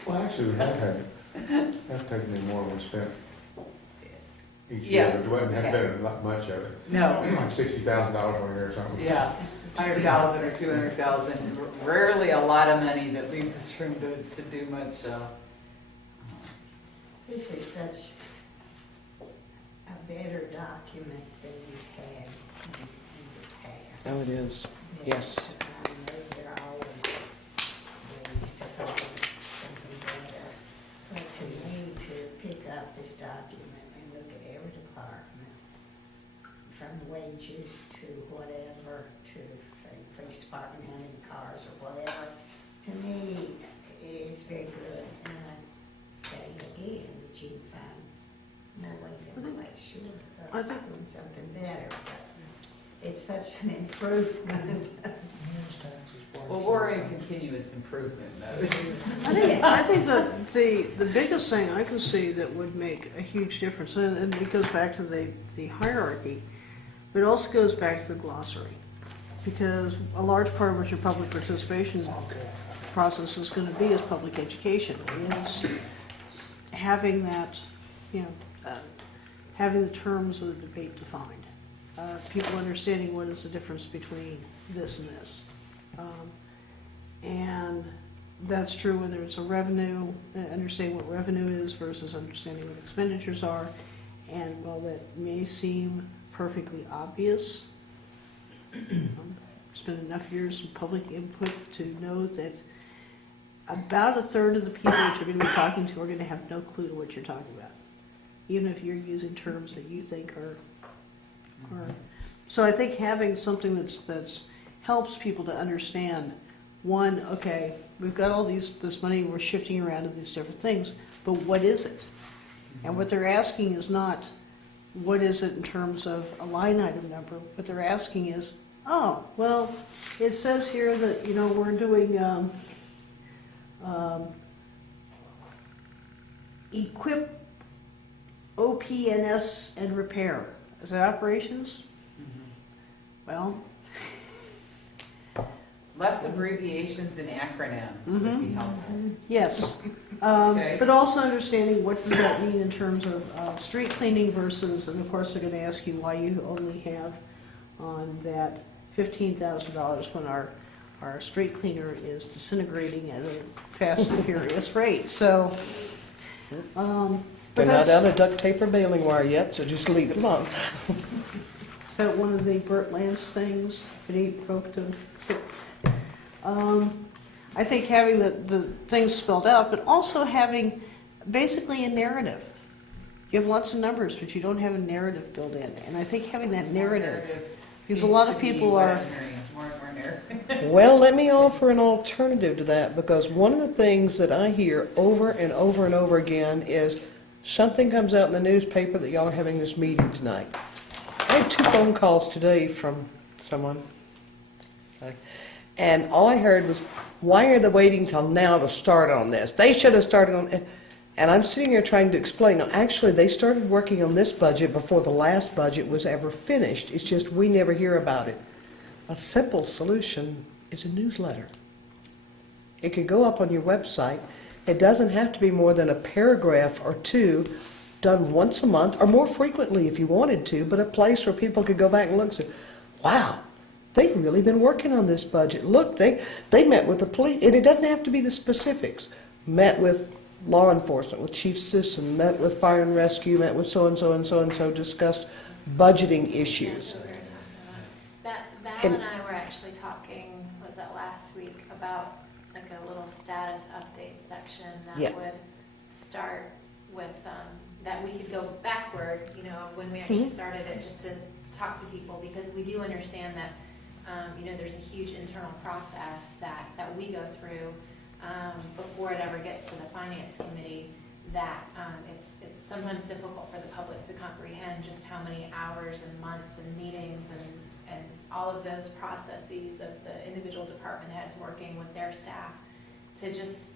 Well, actually, we have taken in more than we spent each year. Yes, But we haven't okay. done not much of it. No. Like $60,000 one year or something. Yeah, 100,000 or 200,000, rarely a lot of money that leaves us room to do much. This is such a better document than we've had in the past. Oh, it is. Yes. I know there are always ways to find something better. But to me, to pick up this document and look at every department, from wages to whatever, to say police department, how many cars or whatever, to me, it's very good. And I say again, that you can find more ways and ways, sure, I of think- doing something better, but it's such an improvement. Well, we're in continuous improvement mode. I think that the biggest thing I can see that would make a huge difference, and it goes back to the hierarchy, but it also goes back to the glossary. Because a large part of what your public participation process is going to be is public education. It's having that, having the terms of the debate defined. People understanding what is the difference between this and this. And that's true whether it's a revenue, understanding what revenue is versus understanding what expenditures are. And while that may seem perfectly obvious, spent enough years in public input to know that about a third of the people that you're going to be talking to are going to have no clue to what you're talking about, even if you're using terms that you think are. So I think having something that's helps people to understand. One, okay, we've got all this money, we're shifting around to these different things, but what is it? And what they're asking is not, what is it in terms of a line item number? What they're asking is, oh, well, it says here that, we're doing equip, OP&S, and repair. Is that operations? Well, Less abbreviations and acronyms would be helpful. yes. Okay. But also understanding what does that mean in terms of street cleaning versus, and of course they're going to ask you why you only have on that $15,000 when our street cleaner is disintegrating at a fast and furious rate. So, They're not out of duct tape or baling wire yet, so just leave it alone. Is that one of the Burt Lance things? If it ain't broke, don't fix it. I think having the things spelled out, but also having basically a narrative. You have lots of numbers, but you don't have a narrative built in. And I think having that narrative, because a lot of people are. Well, let me offer an alternative to that, because one of the things that I hear over and over and over again is something comes out in the newspaper that y'all are having this meeting tonight. I had 2 phone calls today from someone, and all I heard was, why are they waiting till now to start on this? They should have started on it. And I'm sitting here trying to explain, no, actually they started working on this budget before the last budget was ever finished. It's just we never hear about it. A simple solution is a newsletter. It could go up on your website. It doesn't have to be more than a paragraph or 2 done once a month, or more frequently if you wanted to, but a place where people could go back and look and say, wow, they've really been working on this budget. Look, they met with the police, and it doesn't have to be the specifics. Met with law enforcement, with Chief Sisson, met with fire and rescue, met with so-and-so and so-and-so, discussed budgeting issues. Val and I were actually talking, was that last week, about like a little status update section that would start with, that we could go backward, when we actually started it, just to talk to people, because we do understand that, there's a huge internal process that we go through before it ever gets to the finance committee, that it's sometimes difficult for the public to comprehend just how many hours and months and meetings and all of those processes of the individual department heads working with their staff to just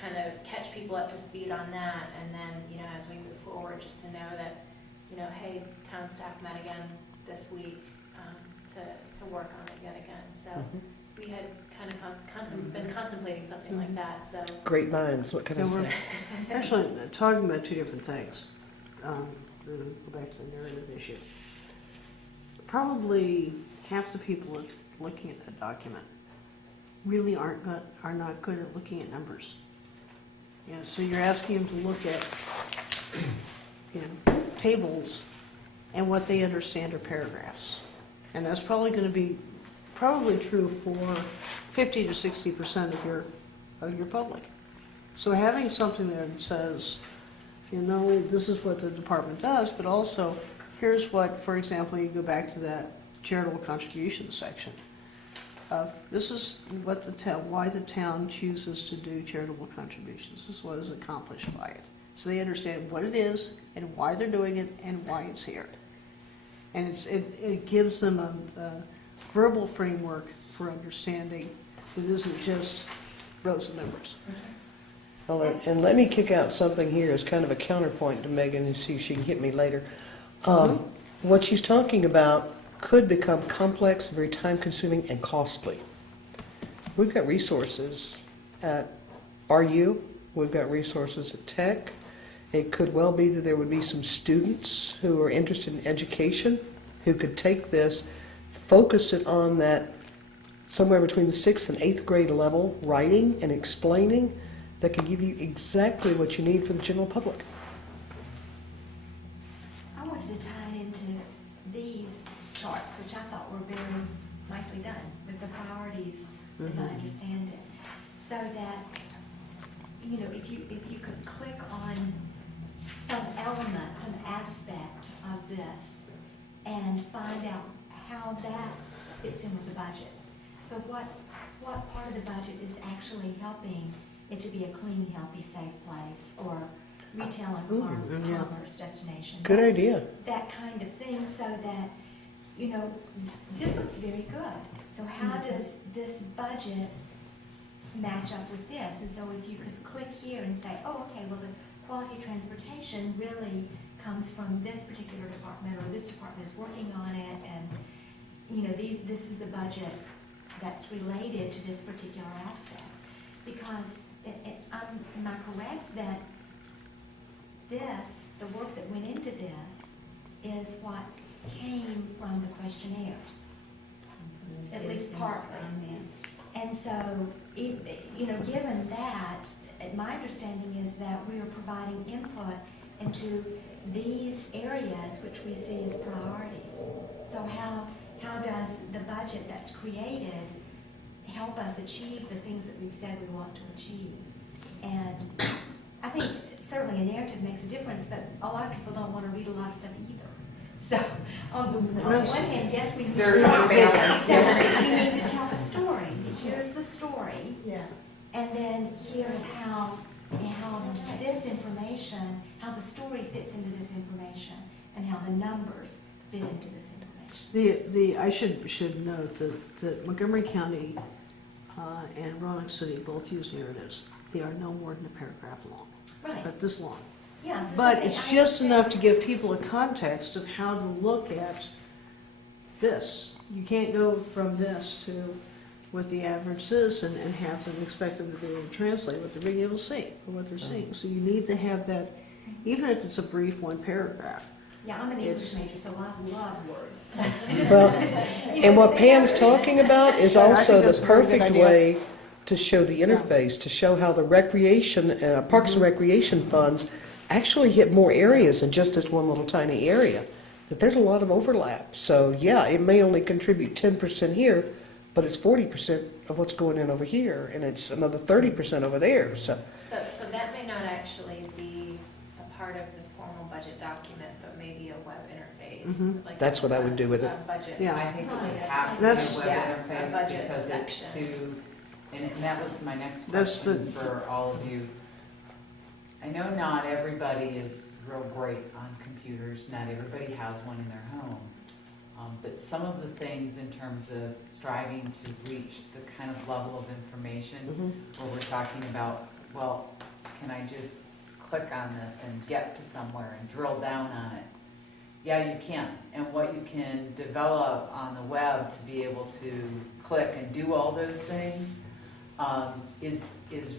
kind of catch people up to speed on that, and then, as we move forward, just to know that, hey, town staff met again this week to work on it yet again. So we had kind of been contemplating something like that. So Great minds, what can I say? We're actually talking about 2 different things. Go back to the narrative issue. Probably half the people looking at that document really are not good at looking at numbers. So you're asking them to look at tables, and what they understand are paragraphs. And that's probably going to be true for 50 to 60% of your public. So having something there that says, this is what the department does, but also here's what, for example, you go back to that charitable contributions section. This is what why the town chooses to do charitable contributions. This is what is accomplished by it. So they understand what it is and why they're doing it and why it's here. And it gives them a verbal framework for understanding that isn't just rows of numbers. Well, and let me kick out something here as kind of a counterpoint to Megan and see if she can hit me later. What she's talking about could become complex, very time-consuming, and costly. We've got resources at RU, we've got resources at Tech. It could well be that there would be some students who are interested in education who could take this, focus it on that somewhere between the 6th and 8th grade level, writing and explaining, that can give you exactly what you need for the general public. I wanted to tie it into these charts, which I thought were very nicely done, with the priorities, as I understand it. So that, you know, if you could click on some element, some aspect of this, and find out how that fits in with the budget. So what part of the budget is actually helping it to be a clean, healthy, safe place, or retail and commerce destination? Good idea. That kind of thing, so that, you know, this looks very good. So how does this budget match up with this? And so if you could click here and say, oh, okay, well, the quality of transportation really comes from this particular department, or this department is working on it, and, you know, this is the budget that's related to this particular aspect. Because am I correct that the work that went into this is what came from the questionnaires? At least partly. And so, you know, given that, my understanding is that we are providing input into these areas which we see as priorities. So how does the budget that's created help us achieve the things that we've said we want to achieve? And I think certainly a narrative makes a difference, but a lot of people don't want to read a lot of stuff either. So on the one hand, yes, we need There is a balance. we need to tell the story. Here's the story. Yeah. And then here's how this information, how the story fits into this information, and how the numbers fit into this information. I should note that Montgomery County and Roanoke City both use narratives. They are no more than a paragraph long, Right. but this long. Yeah, so But something it's I just understand. enough to give people a context of how to look at this. You can't go from this to what the average citizen and have them expect them to be able to translate what they're being able to see or what they're seeing. So you need to have that, even if it's a brief one paragraph. Yeah, I'm an English major, so I love words. Well, and what Pam's talking about is I also think that's the a very good perfect idea. way to show the interface, to show how the recreation, Parks and Recreation funds actually hit more areas than just this one little tiny area, that there's a lot of overlap. So yeah, it may only contribute 10% here, but it's 40% of what's going in over here, and it's another 30% over there, so. So that may not actually be a part of the formal budget document, but maybe a web interface. Like That's what I would do with it. a budget. Yeah. I think it would Right. have to be That's- a web Yeah, a interface budget because section. it's too, and that was my next That's question for all of you. I know not everybody is real great on computers, not everybody has one in their home. But some of the things in terms of striving to reach the kind of level of information where we're talking about, well, can I just click on this and get to somewhere and drill down on it? Yeah, you can. And what you can develop on the web to be able to click and do all those things is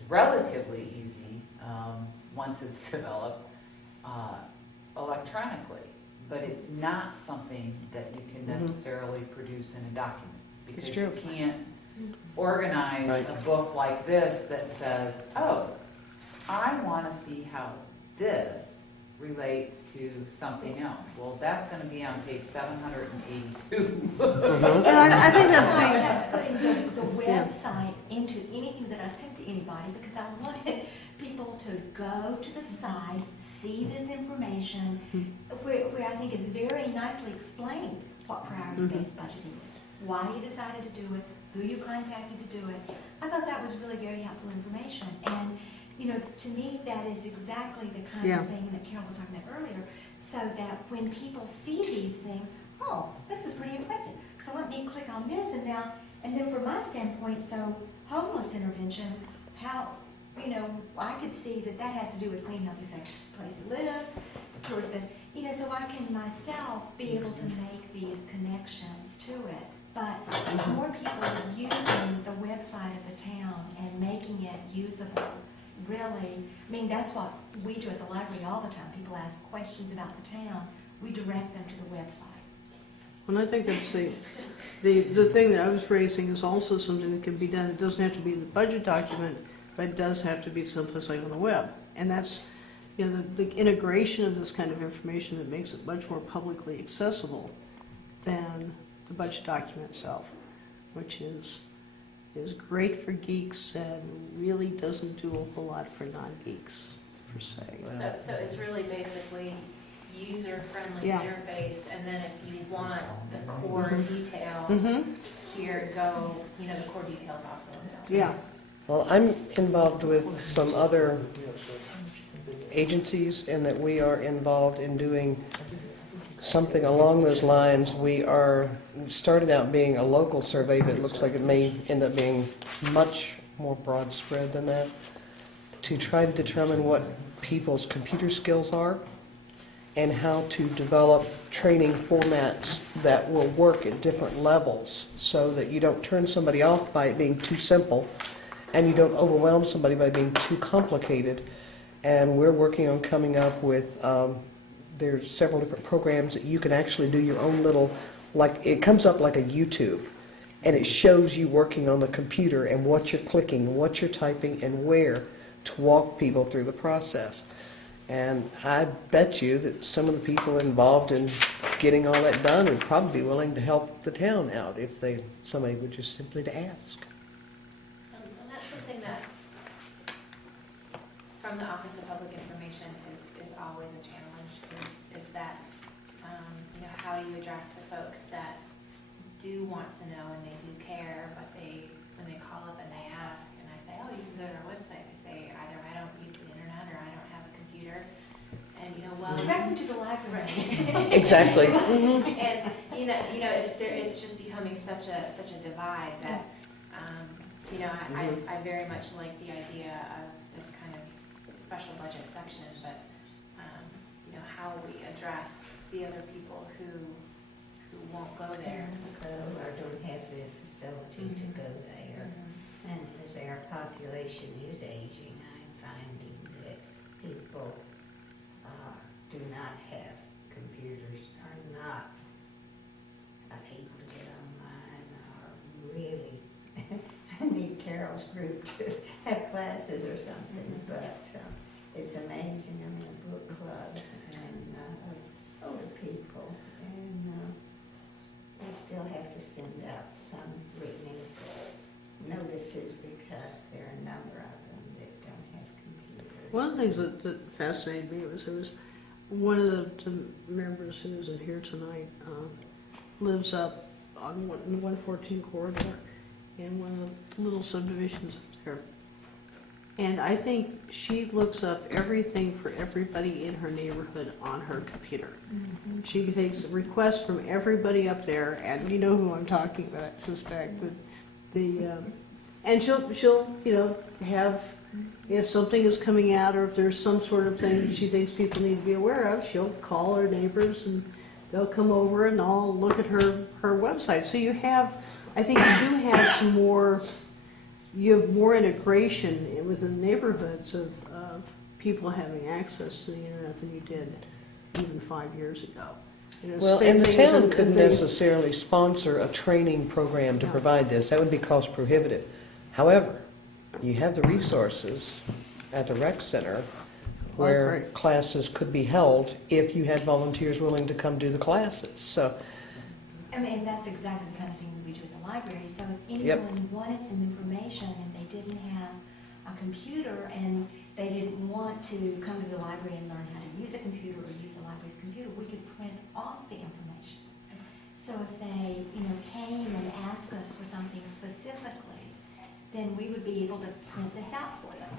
relatively easy once it's developed electronically. But it's not something that you can necessarily produce in a document. Because It's you true. can't organize Right. a book like this that says, oh, I want to see how this relates to something else. Well, that's going to be on page 782. And I think that Putting the website into anything that I sent to anybody, because I wanted people to go to the site, see this information, where I think it's very nicely explained what priority-based budgeting is, why you decided to do it, who you contacted to do it. I thought that was really very helpful information. And, you know, to me, that is exactly the kind Yeah. of thing that Carol was talking about earlier, so that when people see these things, oh, this is pretty impressive. So let me click on this, and then from my standpoint, so homeless intervention, how, you know, I could see that has to do with clean, healthy, safe place to live, towards this, you know, so I can myself be able to make these connections to it. But more people using the website of the town and making it usable, really, I mean, that's what we do at the library all the time. People ask questions about the town, we direct them to the website. And I think that's the thing that I was raising is also something that can be done. It doesn't have to be in the budget document, but it does have to be someplace like on the web. And that's, you know, the integration of this kind of information that makes it much more publicly accessible than the budget document itself, which is great for geeks and really doesn't do a whole lot for non-geeks, per se. So it's really basically user-friendly Yeah. interface, and then if you want the core detail, Mm-hmm, here go, you know, the core details also. yeah. Well, I'm involved with some other agencies in that we are involved in doing something along those lines. We are started out being a local survey, but it looks like it may end up being much more broad spread than that, to try to determine what people's computer skills are and how to develop training formats that will work at different levels so that you don't turn somebody off by it being too simple and you don't overwhelm somebody by being too complicated. And we're working on coming up with, there's several different programs that you can actually do your own little, like, it comes up like a YouTube, and it shows you working on the computer and what you're clicking, what you're typing, and where to walk people through the process. And I bet you that some of the people involved in getting all that done would probably be willing to help the town out if somebody would just simply to ask. And that's something that, from the Office of Public Information, is always a challenge, is that, you know, how do you address the folks that do want to know and they do care, but when they call up and they ask, and I say, oh, you can go to our website, they say, either I don't use the internet or I don't have a computer, and, you know, well. Direct them to the library. Exactly. And, you know, it's just becoming such a divide that, you know, I very much like the idea of this kind of special budget section, but, you know, how we address the other people who won't go there. Go or don't have the facility to go there. And as our population is aging, I'm finding that people do not have computers, are not able to get online, or really need Carol's group to have classes or something, but it's amazing. I'm in a book club and older people, and they still have to send out some written notices because there are a number of them that don't have computers. One of the things that fascinated me was there was one of the members who isn't here tonight lives up on the 114 corridor in one of the little subdivisions up there. And I think she looks up everything for everybody in her neighborhood on her computer. Mm-hmm. She takes requests from everybody up there, and you know who I'm talking about, I suspect. And she'll you know, have, if something is coming out or if there's some sort of thing that she thinks people need to be aware of, she'll call her neighbors and they'll come over and all look at her website. So you have, I think you do have some more, you have more integration within neighborhoods of people having access to the internet than you did even 5 years ago. You know, Well, same and the thing as town in- couldn't necessarily sponsor a training program to No. provide this. That would be cost prohibitive. However, you have the resources at the rec center where Right. classes could be held if you had volunteers willing to come do the classes. So, I mean, that's exactly the kind of thing that we do at the library. So if Yep. anyone wanted some information and they didn't have a computer and they didn't want to come to the library and learn how to use a computer or use the library's computer, we could print off the information. So if they, you know, came and asked us for something specifically, then we would be able to print this out for them.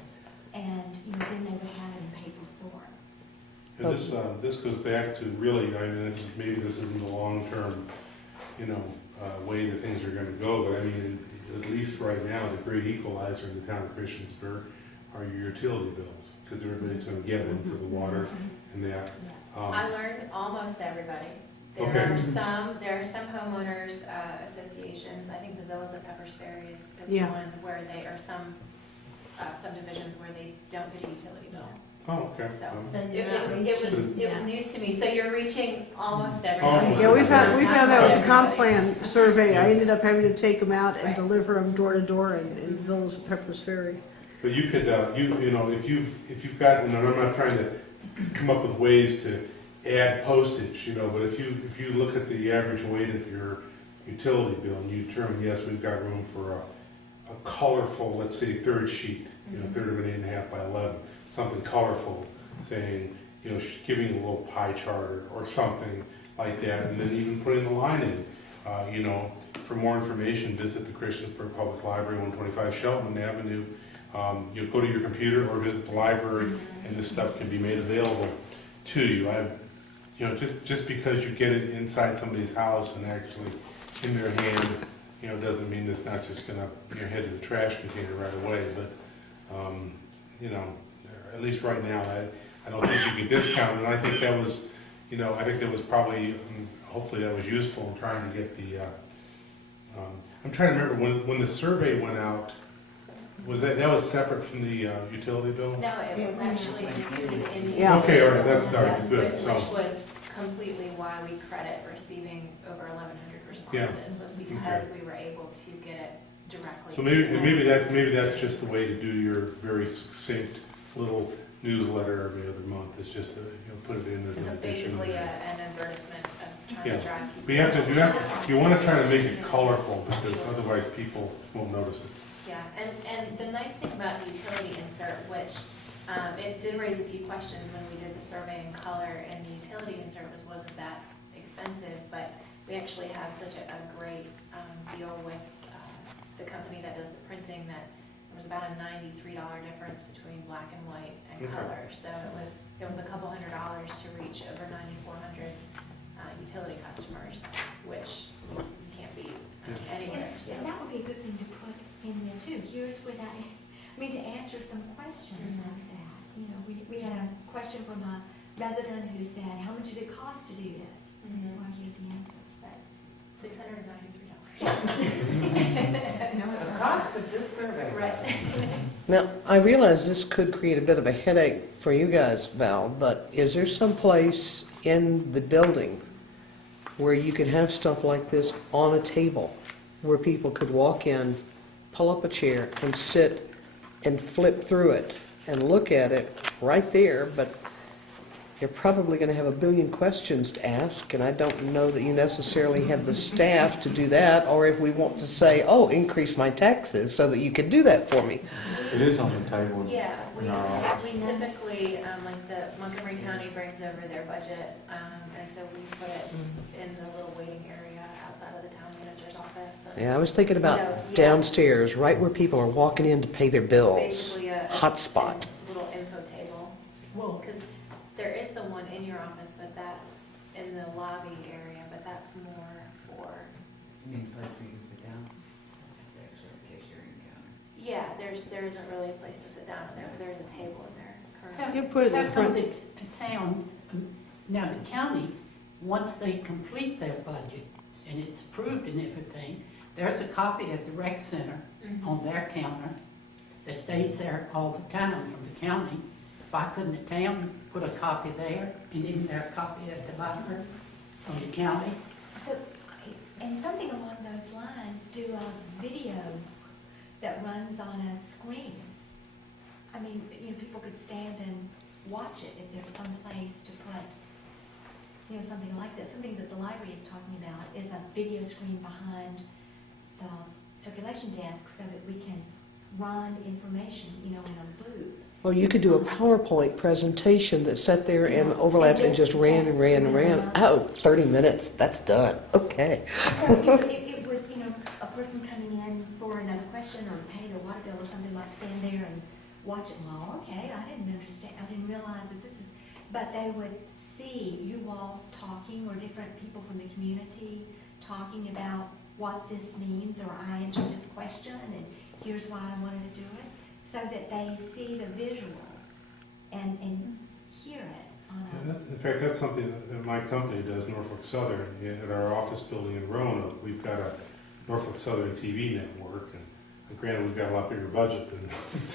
And, you know, then they would have it in paper form. And this goes back to really, I mean, maybe this isn't the long-term, you know, way that things are gonna go, but I mean, at least right now, the great equalizer in the town of Christiansburg are your utility bills, because everybody's gonna get them for the water and that. I learned almost everybody. Okay. There are some homeowners associations, I think the Villas of Peppersbury is Yeah. one where they are some subdivisions where they don't get a utility bill. Oh, okay. So So it you're not was reaching- news to me. So you're reaching almost everybody. Almost. Yeah, we found that with the comp plan survey. I ended up having to take them out and Right. deliver them door to door in Villas of Peppers Ferry. But you could, you know, if you've got, and I'm not trying to come up with ways to add postage, you know, but if you look at the average weight of your utility bill and you determine, yes, we've got room for a colorful, let's say, third sheet, you know, third of an 8.5 by 11, something colorful, saying, you know, giving a little pie chart or something like that, and then even putting the line in, you know, for more information, visit the Christiansburg Public Library, 125 Shelton Avenue. You go to your computer or visit the library, and this stuff can be made available to you. You know, just because you get it inside somebody's house and actually in their hand, you know, doesn't mean it's not just gonna, you know, head to the trash container right away. But you know, at least right now, I don't think you can discount it. And I think that was, you know, I think that was probably, hopefully that was useful in trying to get the. I'm trying to remember when the survey went out. Was that was separate from the utility bill? No, it was actually included in the. Yeah. Okay, all right, that's good. Which So was completely why we credit receiving over 1,100 responses, was because we were able to get it directly. so maybe that's just the way to do your very succinct little newsletter every other month. It's just to, you know, put it in as an addition. Basically an advertisement of trying Yeah. to drive people. But you want to try to make it colorful because otherwise people won't notice it. Yeah, and the nice thing about the utility insert, which it did raise a few questions when we did the survey in color, and the utility insert wasn't that expensive, but we actually have such a great deal with the company that does the printing that there was about a $93 difference between black and white and Okay. color. So it was a couple $100 to reach over 9,400 utility customers, which you can't beat anywhere. So. And that would be a good thing to put in there too. Here's what I mean, to answer some questions like that. You know, we had a question from a resident who said, how much did it cost to do this? Mhm. Well, here's the answer. $693. The cost of this survey. Right. Now, I realize this could create a bit of a headache for you guys, Val, but is there some place in the building where you could have stuff like this on a table, where people could walk in, pull up a chair, and sit and flip through it and look at it right there, but you're probably going to have a billion questions to ask, and I don't know that you necessarily have the staff to do that, or if we want to say, oh, increase my taxes so that you could do that for me. It is on the table. Yeah, we No. typically, like the Montgomery County brings over their budget, and so we put it in the little waiting area outside of the town manager's office. And Yeah, I was thinking about So, yeah. downstairs, right where people are walking in to pay their bills. Basically a Hot spot. little info table, Well, because there is the one in your office, but that's in the lobby area, but that's more for, You mean place where you can sit down? Actually, a cashiering counter. yeah, there isn't really a place to sit down in there, but there's a table in there currently. have, You put it in have front. the town, now the county, once they complete their budget and it's approved and everything, there's a copy at the rec center Mhm. on their counter that stays there all the time from the county. Why couldn't the town put a copy there and then their copy at the library from the county? And something along those lines, do a video that runs on a screen. I mean, you know, people could stand and watch it if there's some place to put, you know, something like this. Something that the library is talking about is a video screen behind the circulation desk so that we can run information, you know, in a loop. Well, you could do a PowerPoint presentation that sat there and overlapped and just ran and ran and ran. Oh, 30 minutes, that's done. Okay. So it would, you know, a person coming in for another question or paying a water bill or something might stand there and watch it. Well, okay, I didn't understand, I didn't realize that this is, but they would see you all talking or different people from the community talking about what this means, or I answered this question and here's why I wanted to do it, so that they see the visual and hear it on a. In fact, that's something that my company does, Norfolk Southern. At our office building in Roanoke, we've got a Norfolk Southern TV network, and Granted, we've got a lot bigger budget than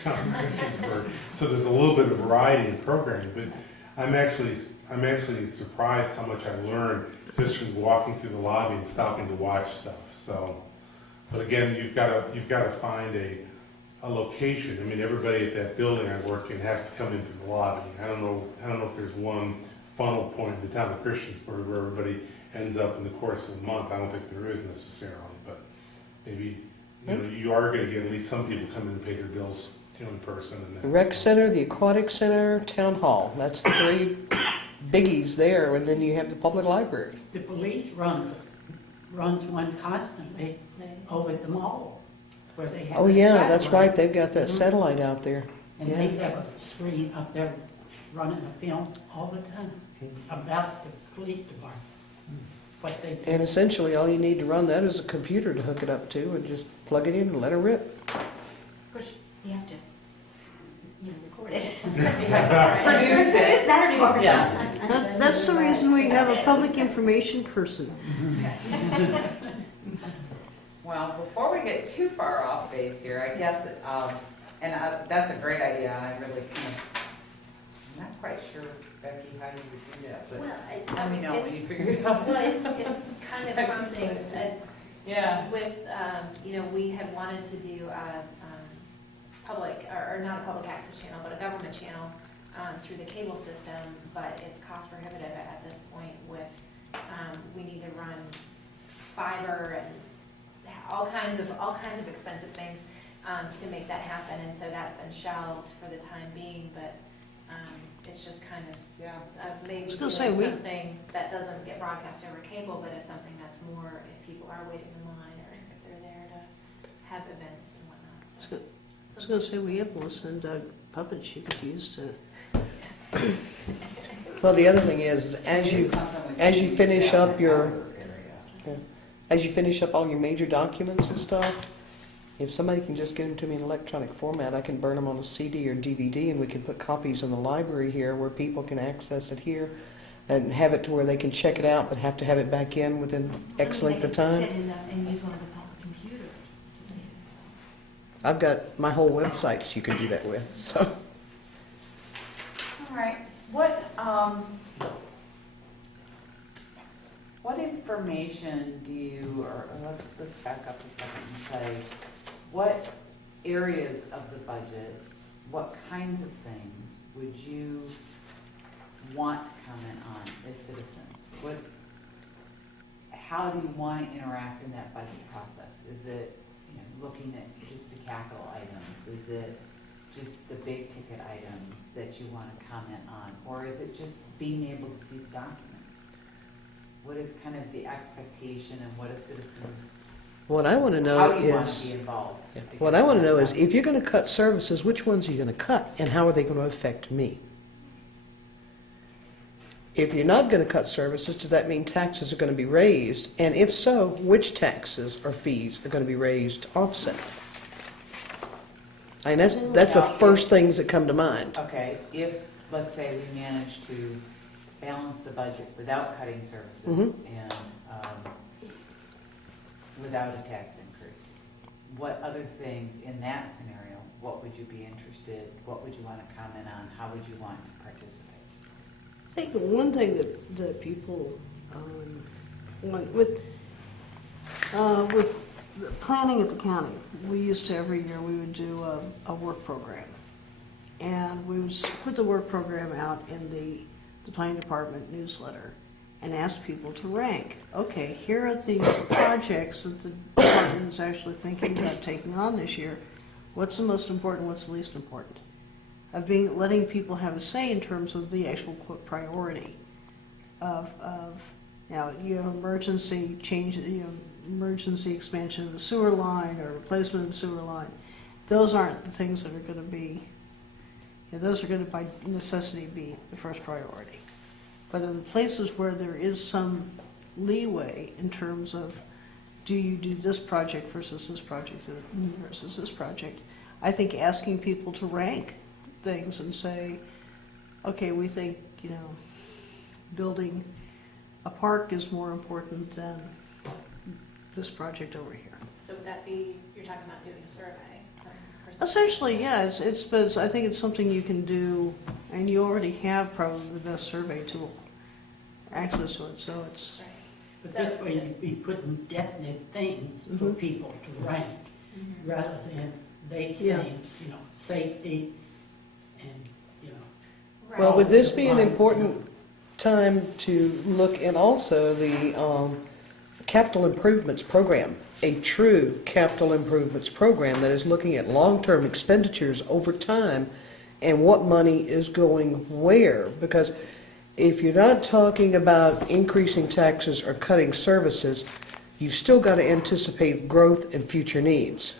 town of Christiansburg, so there's a little bit of variety in programming, but I'm actually surprised how much I learned just from walking through the lobby and stopping to watch stuff, so. But again, you've gotta find a location. I mean, everybody at that building I work in has to come into the lobby. I don't know if there's one funnel point in the town of Christiansburg where everybody ends up in the course of a month. I don't think there is necessarily, but maybe, you are gonna get at least some people come in and pay their bills, in person. And The rec center, the aquatic center, town hall, that's the three biggies there, and then you have the public library. The police runs one constantly over at the mall, where they have. Oh, a yeah, that's satellite. right, they've got that satellite out there. And they have a screen up there running a film all the time about the police department. What they do. And essentially, all you need to run that is a computer to hook it up to, and just plug it in and let it rip. Of course, you have to, record it. Produce There is it. that part. Yeah. That's the reason we have a public information person. Well, before we get too far off base here, I guess, that's a great idea. I really I'm not quite sure, Becky, how you would do that, but Well, let me know when you it's, figure it out. well, it's kind of prompting, Yeah. with, we had wanted to do a public, or not a public access channel, but a government channel through the cable system, but it's cost prohibitive at this point with, we need to run fiber and all kinds of expensive things to make that happen, and so that's been shelved for the time being, but it's just kind of maybe was doing gonna say, we- something that doesn't get broadcast over cable, but is something that's more if people are waiting in line or if they're there to have events and whatnot. So I was gonna say, we have listened to puppets you could use to, Well, the other thing is, as you finish up as you finish up all your major documents and stuff, if somebody can just get them to me in electronic format, I can burn them on a CD or DVD, and we can put copies in the library here where people can access it here and have it to where they can check it out, but have to have it back in within X length of time. Sit and use one of the public computers to see it as I've got my whole websites you can do that with, so. All right, what information do you, or let's back up a second and say, what areas of the budget, what kinds of things would you want to comment on as citizens? How do you want to interact in that budget process? Is it, looking at just the capital items? Is it just the big ticket items that you want to comment on? Or is it just being able to see the document? What is kind of the expectation and what are citizens, What I want to know how do you want to is, be involved? what I want to know is, if you're going to cut services, which ones are you going to cut, and how are they going to affect me? If you're not going to cut services, does that mean taxes are going to be raised? And if so, which taxes or fees are going to be raised to offset? And that's the first things that come to mind. Okay, if, let's say, we manage to balance the budget without cutting services Mhm. and without a tax increase, what other things in that scenario, what would you be interested, what would you want to comment on, how would you want to participate? I think one thing that people want, with planning at the county, we used to every year, we would do a work program. And we would put the work program out in the planning department newsletter and ask people to rank. Okay, here are the projects that the department is actually thinking about taking on this year. What's the most important, what's the least important? Letting people have a say in terms of the actual priority of now, you have emergency change, emergency expansion of the sewer line or replacement of the sewer line. Those aren't the things that are going to be, those are going to by necessity be the first priority. But in the places where there is some leeway in terms of, do you do this project versus this project versus this project, I think asking people to rank things and say, okay, we think, building a park is more important than this project over here. So would that be, you're talking about doing a survey? For- Essentially, yeah, but I think it's something you can do, and you already have probably the best survey tool, access to it, so it's, Right. But So- this way you'd be putting definite things for Mhm. people to rank, Mhm. rather than they Yeah. saying, safety and, Well, would this be an Right. important time to look at also the capital improvements program? A true capital improvements program that is looking at long-term expenditures over time and what money is going where. Because if you're not talking about increasing taxes or cutting services, you've still got to anticipate growth and future needs.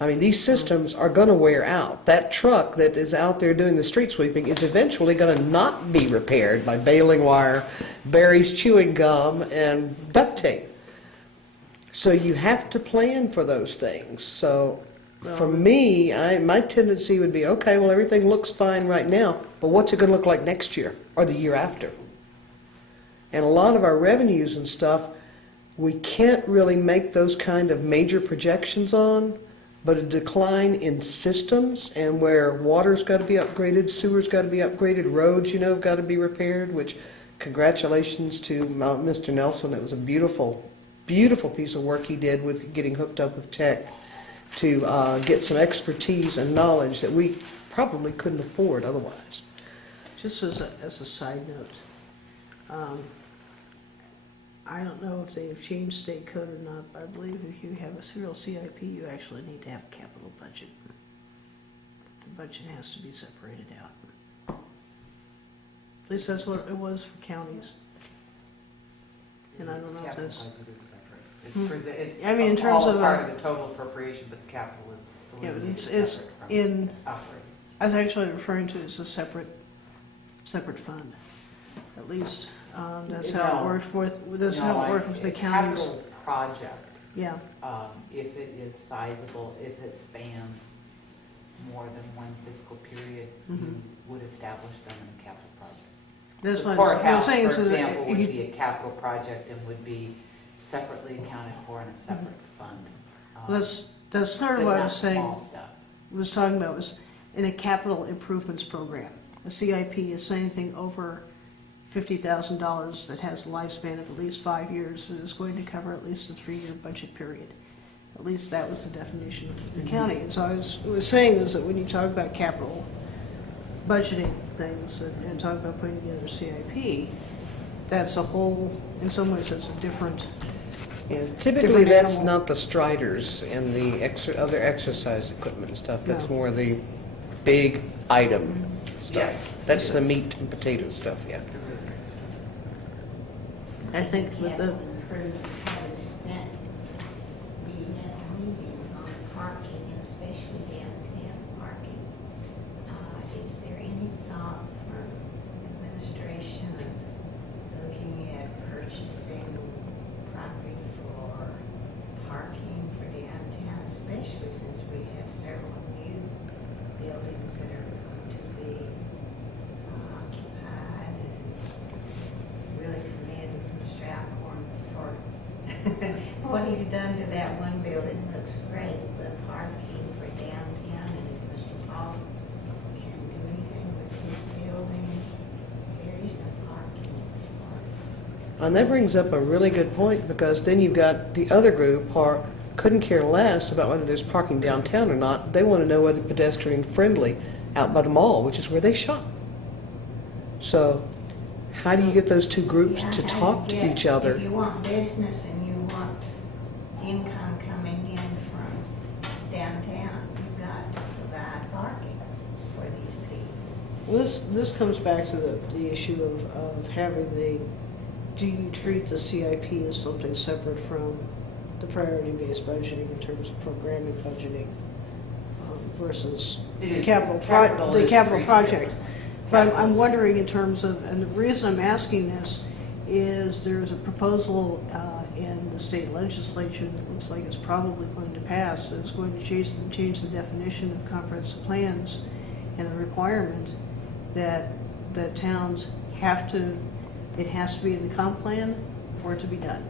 I mean, these systems are going to wear out. That truck that is out there doing the street sweeping is eventually going to not be repaired by baling wire, Barry's chewing gum, and duct tape. So you have to plan for those things. So for me, my tendency would be, okay, well, everything looks fine right now, but what's it going to look like next year or the year after? And a lot of our revenues and stuff, we can't really make those kind of major projections on. But a decline in systems and where water's got to be upgraded, sewer's got to be upgraded, roads, have got to be repaired, which congratulations to Mr. Nelson. It was a beautiful, beautiful piece of work he did with getting hooked up with tech to get some expertise and knowledge that we probably couldn't afford otherwise. just as a side note, I don't know if they have changed state code or not, but I believe if you have a serial CIP, you actually need to have a capital budget. The budget has to be separated out. At least that's what it was for counties. And I don't know if Capital that's, budget is separate. It's I mean, in terms all of, part of the total appropriation, but the capital is yeah, but delineated it's separate from in, operating. I was actually referring to it as a separate fund. At least, that's how it worked that's how it worked with the counties. Capital project, Yeah, if it is sizable, if it spans more than one fiscal period, you Mhm. would establish them in a capital project. that's The what I'm courthouse, saying. for So that example, would you- be a capital project and would be separately accounted for in a separate fund. That's sort of but what I not was saying. small stuff. Was talking about was in a capital improvements program. A CIP is anything over $50,000 that has a lifespan of at least 5 years and is going to cover at least a 3-year budget period. At least that was the definition of the county. And so I was saying is that when you talk about capital budgeting things and talk about putting together a CIP, that's a whole, in some ways, that's a different, Yeah, typically, Different that's animal. not the striders and the other exercise equipment and stuff. That's No. more the big item stuff. Yes. That's the meat and potato stuff, yeah. I think with the, Capital improvements have spent being at a meeting on parking, and especially downtown parking. Is there any thought from administration of looking at purchasing property for parking for downtown, especially since we have several new buildings that are going to be occupied, and really commend Mr. Alcorn for what he's done to that one building. Looks great, but parking for downtown, and if Mr. Paul can do anything with his building, there is no parking for And that brings up a really good point, because then you've got the other group who couldn't care less about whether there's parking downtown or not. They want to know whether pedestrian friendly out by the mall, which is where they shop. So how do you get those two groups Yeah, to how talk do you to get- each other? If you want business and you want income coming in from downtown, you've got to provide parking for these people. this comes back to the issue of having do you treat the CIP as something separate from the priority-based budgeting in terms of programming budgeting versus It the is. capital Capital is treated project? different. But I'm Capital's- wondering in terms of, and the reason I'm asking this is there's a proposal in the state legislature that looks like it's probably going to pass, that's going to change the definition of comprehensive plans and the requirement that towns have to, it has to be in the comp plan for it to be done.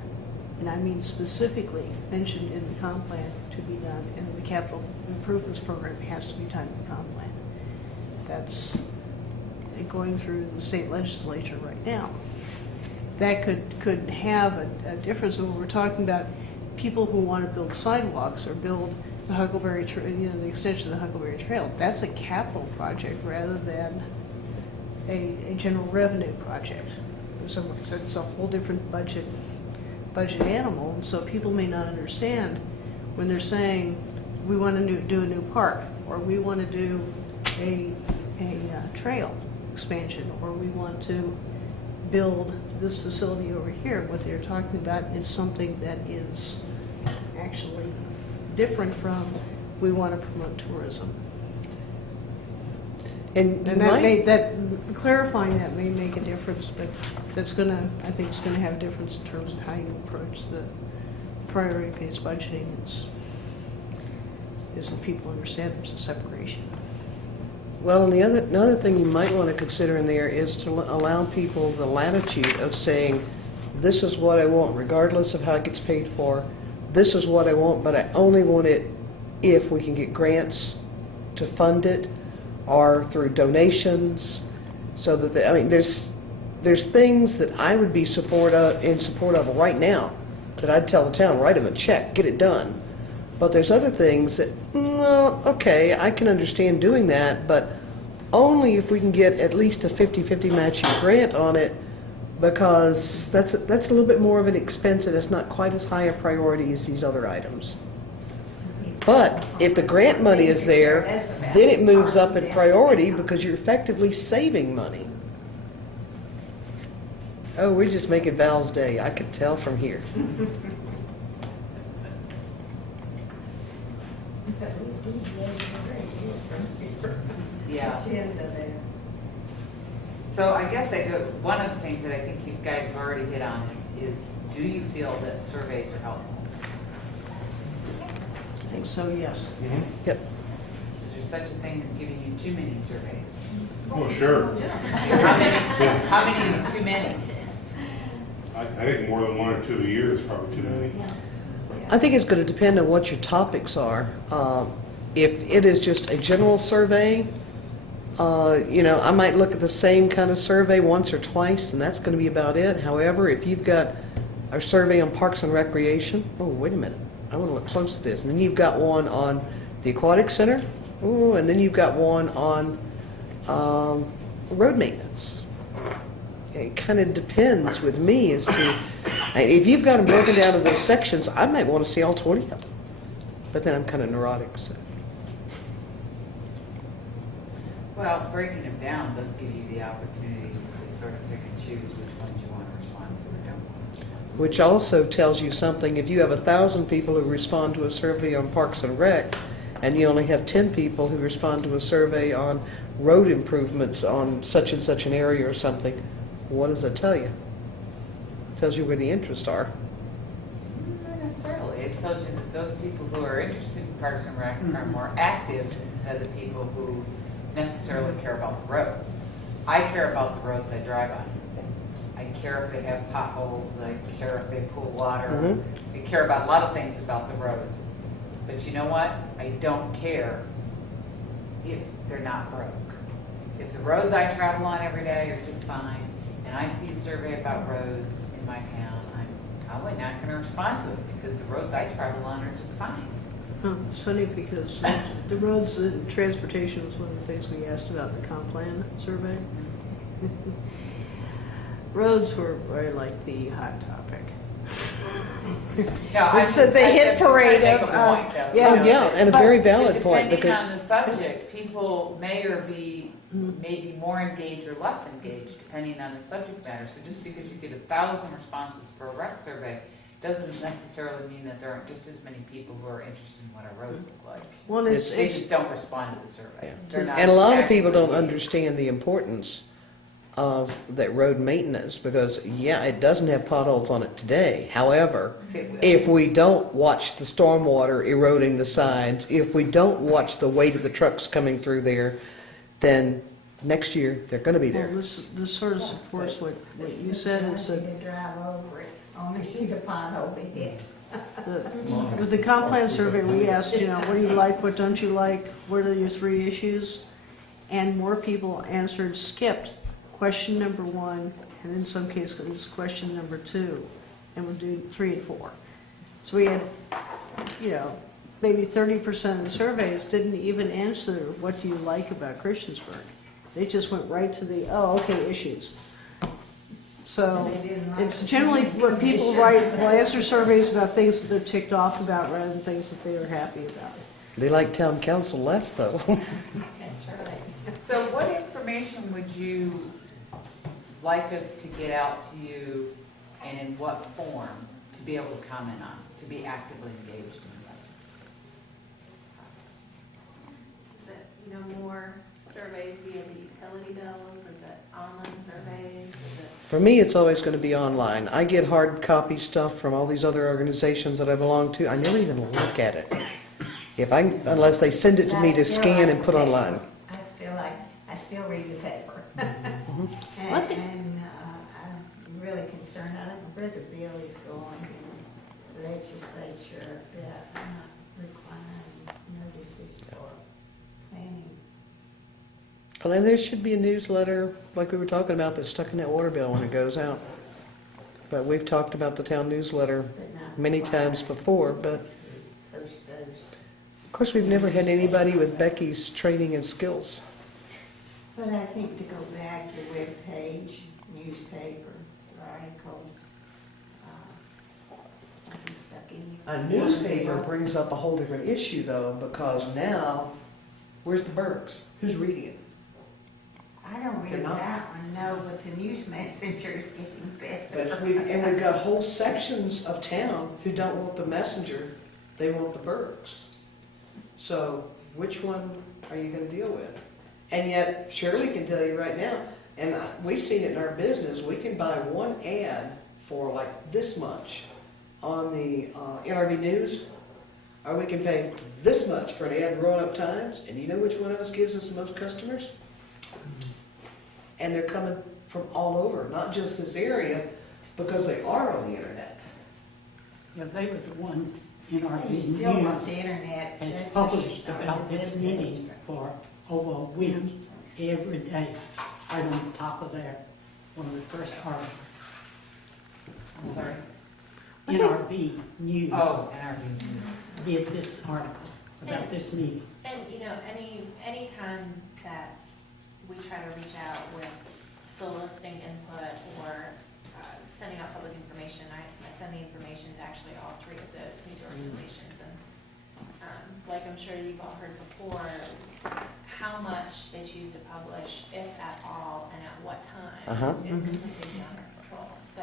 and I mean specifically mentioned in the comp plan to be done, and the capital improvements program has to be done in the comp plan. That's going through the state legislature right now. That could have a difference when we're talking about people who want to build sidewalks or build the Huckleberry Trail, the extension of the Huckleberry Trail. That's a capital project rather than a general revenue project. So it's a whole different budget animal, and so people may not understand when they're saying we want to do a new park, or we want to do a trail expansion, or we want to build this facility over here. What they're talking about is something that is actually different from we want to promote tourism. And you that clarifying that may make a difference, but I think it's gonna have a difference in terms of how you approach the priority-based budgeting is that people understand there's a separation. Well, and another thing you might want to consider in there is to allow people the latitude of saying, this is what I want, regardless of how it gets paid for. This is what I want, but I only want it if we can get grants to fund it or through donations, so that there's things that I would be in support of right now that I'd tell the town, write them a check, get it done. But there's other things that, well, okay, I can understand doing that, but only if we can get at least a 50-50 matching grant on it, because that's a little bit more of an expense and it's not quite as high a priority as these other items. But if the grant money is there, then it moves up in priority because you're effectively saving money. Oh, we're just making Val's day. I could tell from here. Yeah. So I guess one of the things that I think you guys have already hit on is do you feel that surveys are helpful? I think so, yes. Yep. Is there such a thing as giving you too many surveys? Oh, sure. How many is too many? I think more than 1 or 2 a year is probably too many. I think it's going to depend on what your topics are. If it is just a general survey, I might look at the same kind of survey once or twice, and that's going to be about it. However, if you've got a survey on parks and recreation, oh, wait a minute, I want to look close at this. And then you've got one on the aquatic center, oh, and then you've got one on road maintenance. It kind of depends with me as to, if you've got them broken down into those sections, I might want to see all 20 of them. But then I'm kind of neurotic, so. Well, breaking them down does give you the opportunity to sort of pick and choose which ones you want to respond to or don't want to respond to. Which also tells you something. If you have 1,000 people who respond to a survey on Parks and Rec, and you only have 10 people who respond to a survey on road improvements on such and such an area or something, what does that tell you? It tells you where the interests are. Not necessarily. It tells you that those people who are interested in Parks and Rec are more active than the people who necessarily care about the roads. I care about the roads I drive on. I care if they have potholes, I care if they pool water, I care about a lot of things about the roads. But you know what? I don't care if they're not broke. If the roads I travel on every day are just fine, and I see a survey about roads in my town, I'm probably not going to respond to it because the roads I travel on are just fine. It's funny because the roads and transportation was one of the things we asked about in the comp plan survey. Roads were like the hot topic. Yeah, Which said they hit parade of, And a very valid point, Depending because on the subject, people may or be maybe more engaged or less engaged, depending on the subject matter. So just because you get 1,000 responses for a rec survey doesn't necessarily mean that there aren't just as many people who are interested in what our roads look like. Well, They just don't respond to the survey. They're not and a lot of actively people don't engaged. understand the importance of that road maintenance, because it doesn't have potholes on it today. However, It will. if we don't watch the stormwater eroding the sides, if we don't watch the weight of the trucks coming through there, then next year they're going to be Well, there. this sort of supports what you said, is that You drive over it, only see the pothole be hit. It was the comp plan survey, we asked, what do you like, what don't you like, what are your 3 issues? And more people answered skipped question number 1, and in some cases, question number 2, and would do 3 and 4. So we had, maybe 30% of the surveys didn't even answer, what do you like about Christiansburg? They just went right to the, issues. So They didn't like it's the generally where people communication. will answer surveys about things that they're ticked off about rather than things that they are happy about. They like town council less, though. That's right. So what information would you like us to get out to you, and in what form, to be able to comment on, to be actively engaged in that process? Is it, more surveys via the utility bills? Is it online surveys? Is it? For me, it's always going to be online. I get hard copy stuff from all these other organizations that I belong to. I never even look at it. Unless they send it to me to scan and put online. I still read the paper. What? And I'm really concerned, I don't know where the bill is going in the legislature, that I'm not requiring notices for planning. Well, then there should be a newsletter, like we were talking about, that's stuck in that water bill when it goes out. But we've talked about the town newsletter But not many times requiring before, but Post those. of course, we've never had anybody with Becky's training and skills. But I think to go back to webpage, newspaper, articles, something stuck in you. A newspaper brings up a whole different issue, though, because now, where's the Bergs? Who's reading it? I don't They're read not. that one, no, but the news messenger is getting better. But we've got whole sections of town who don't want the messenger, they want the Bergs. So which one are you going to deal with? And yet Shirley can tell you right now, and we've seen it in our business, we can buy one ad for like this much on the NRV News, or we can pay this much for an ad in Roanoke Times, and you know which one of us gives us the most customers? And they're coming from all over, not just this area, because they are on the internet. Yeah, they were the ones in our You still want the news internet. has that's published for sure. about this meeting for over a week, every day, right on the top of their, one of the first articles. I'm sorry? NRV News Oh, NRV News. did this article about this meeting. And, any time that we try to reach out with soliciting input or sending out public information, I send the information to actually all 3 of those news organizations. And like I'm sure you've all heard before, how much they choose to publish, if at all, and at what time, is completely beyond our control. So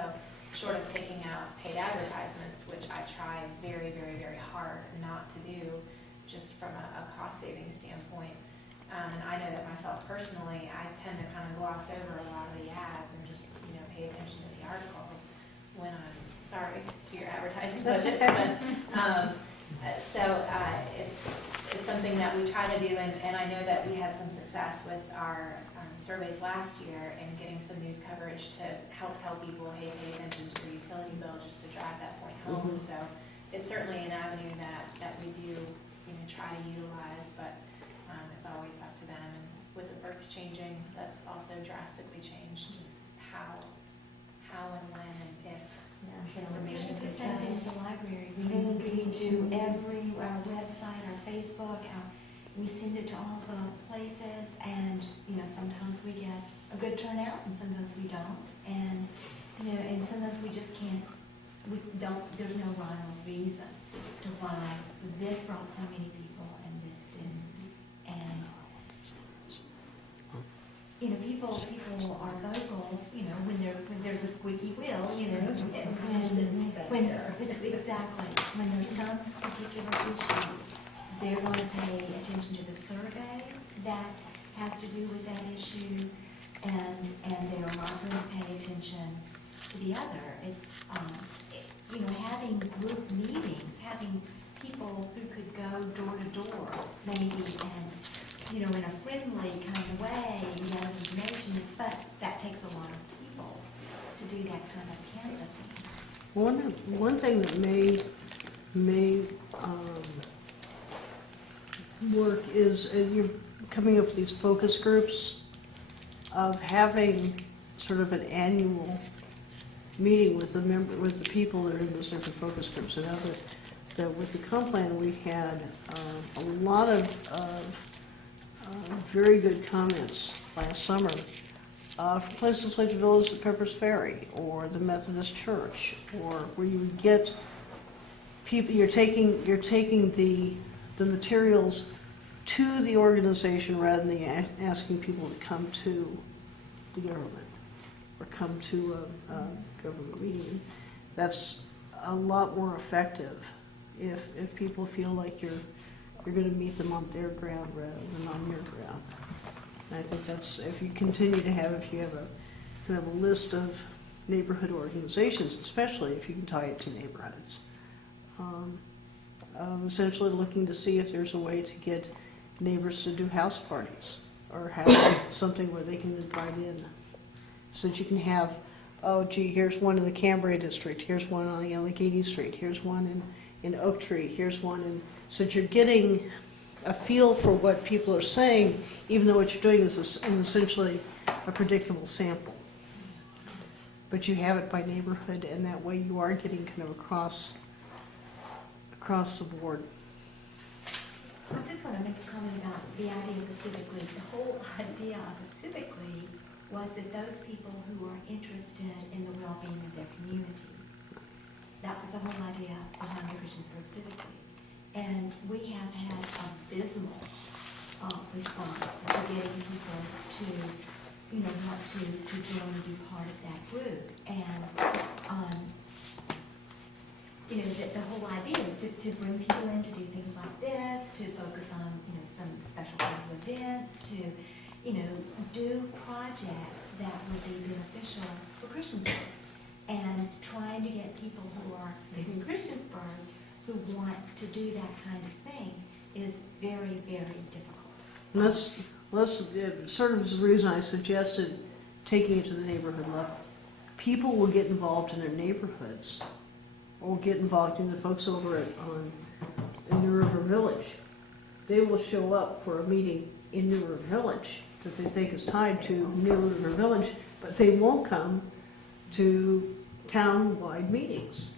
short of taking out paid advertisements, which I try very, very, very hard not to do, just from a cost-saving standpoint. And I know that myself personally, I tend to kind of gloss over a lot of the ads and just, pay attention to the articles when I'm, sorry to your advertising budgets, but, it's something that we try to do, and I know that we had some success with our surveys last year and getting some news coverage to help tell people, hey, pay attention to your utility bill, just to drive that point home. So it's certainly an avenue that we do, try to utilize, but it's always up to them. And with the perks changing, that's also drastically changed how and when and if information It's the is same thing with the library. We do our website, our Facebook, we send it to all the places, and, sometimes we get a good turnout, and sometimes we don't. And, and sometimes we just can't, there's no rhyme or reason to why this brought so many people and this didn't. And, people are vocal, when there's a squeaky wheel, when there's some particular issue, they're going to pay attention to the survey that has to do with that issue, and they are not going to pay attention to the other. It's, having group meetings, having people who could go door to door, maybe, and, in a friendly kind of way, information, but that takes a lot of people to do that kind of canvassing. One thing that may work is you're coming up with these focus groups of having sort of an annual meeting with the people that are in those different focus groups. And that with the comp plan, we had a lot of very good comments last summer from places like the Villas at Pepper's Ferry or the Methodist Church, or where you would get people. You're taking the materials to the organization rather than asking people to come to the government or come to a government meeting. That's a lot more effective if people feel like you're going to meet them on their ground rather than on your ground. And I think that's, if you continue to have, if you have a kind of a list of neighborhood organizations, especially if you can tie it to neighborhoods, essentially looking to see if there's a way to get neighbors to do house parties or have something where they can invite in. So that you can have, oh gee, here's one in the Cambria district, here's one on the Allegheny Street, here's one in Oak Tree, here's one in, so that you're getting a feel for what people are saying, even though what you're doing is essentially a predictable sample. But you have it by neighborhood, and that way you are getting kind of across the board. I just want to make a comment about the idea of a civic league. The whole idea of a civic league was that those people who are interested in the well-being of their community, that was the whole idea behind the Christiansburg Civic League. And we have had abysmal response to getting people to, want to join and be part of that group. And, the whole idea is to bring people in to do things like this, to focus on, some special kind of events, to, do projects that would be beneficial for Christiansburg. And trying to get people who are living in Christiansburg who want to do that kind of thing is very, very difficult. And that's sort of the reason I suggested taking it to the neighborhood level. People will get involved in their neighborhoods, or get involved in the folks over in New River Village. They will show up for a meeting in New River Village that they think is tied to New River Village, but they won't come to town-wide meetings.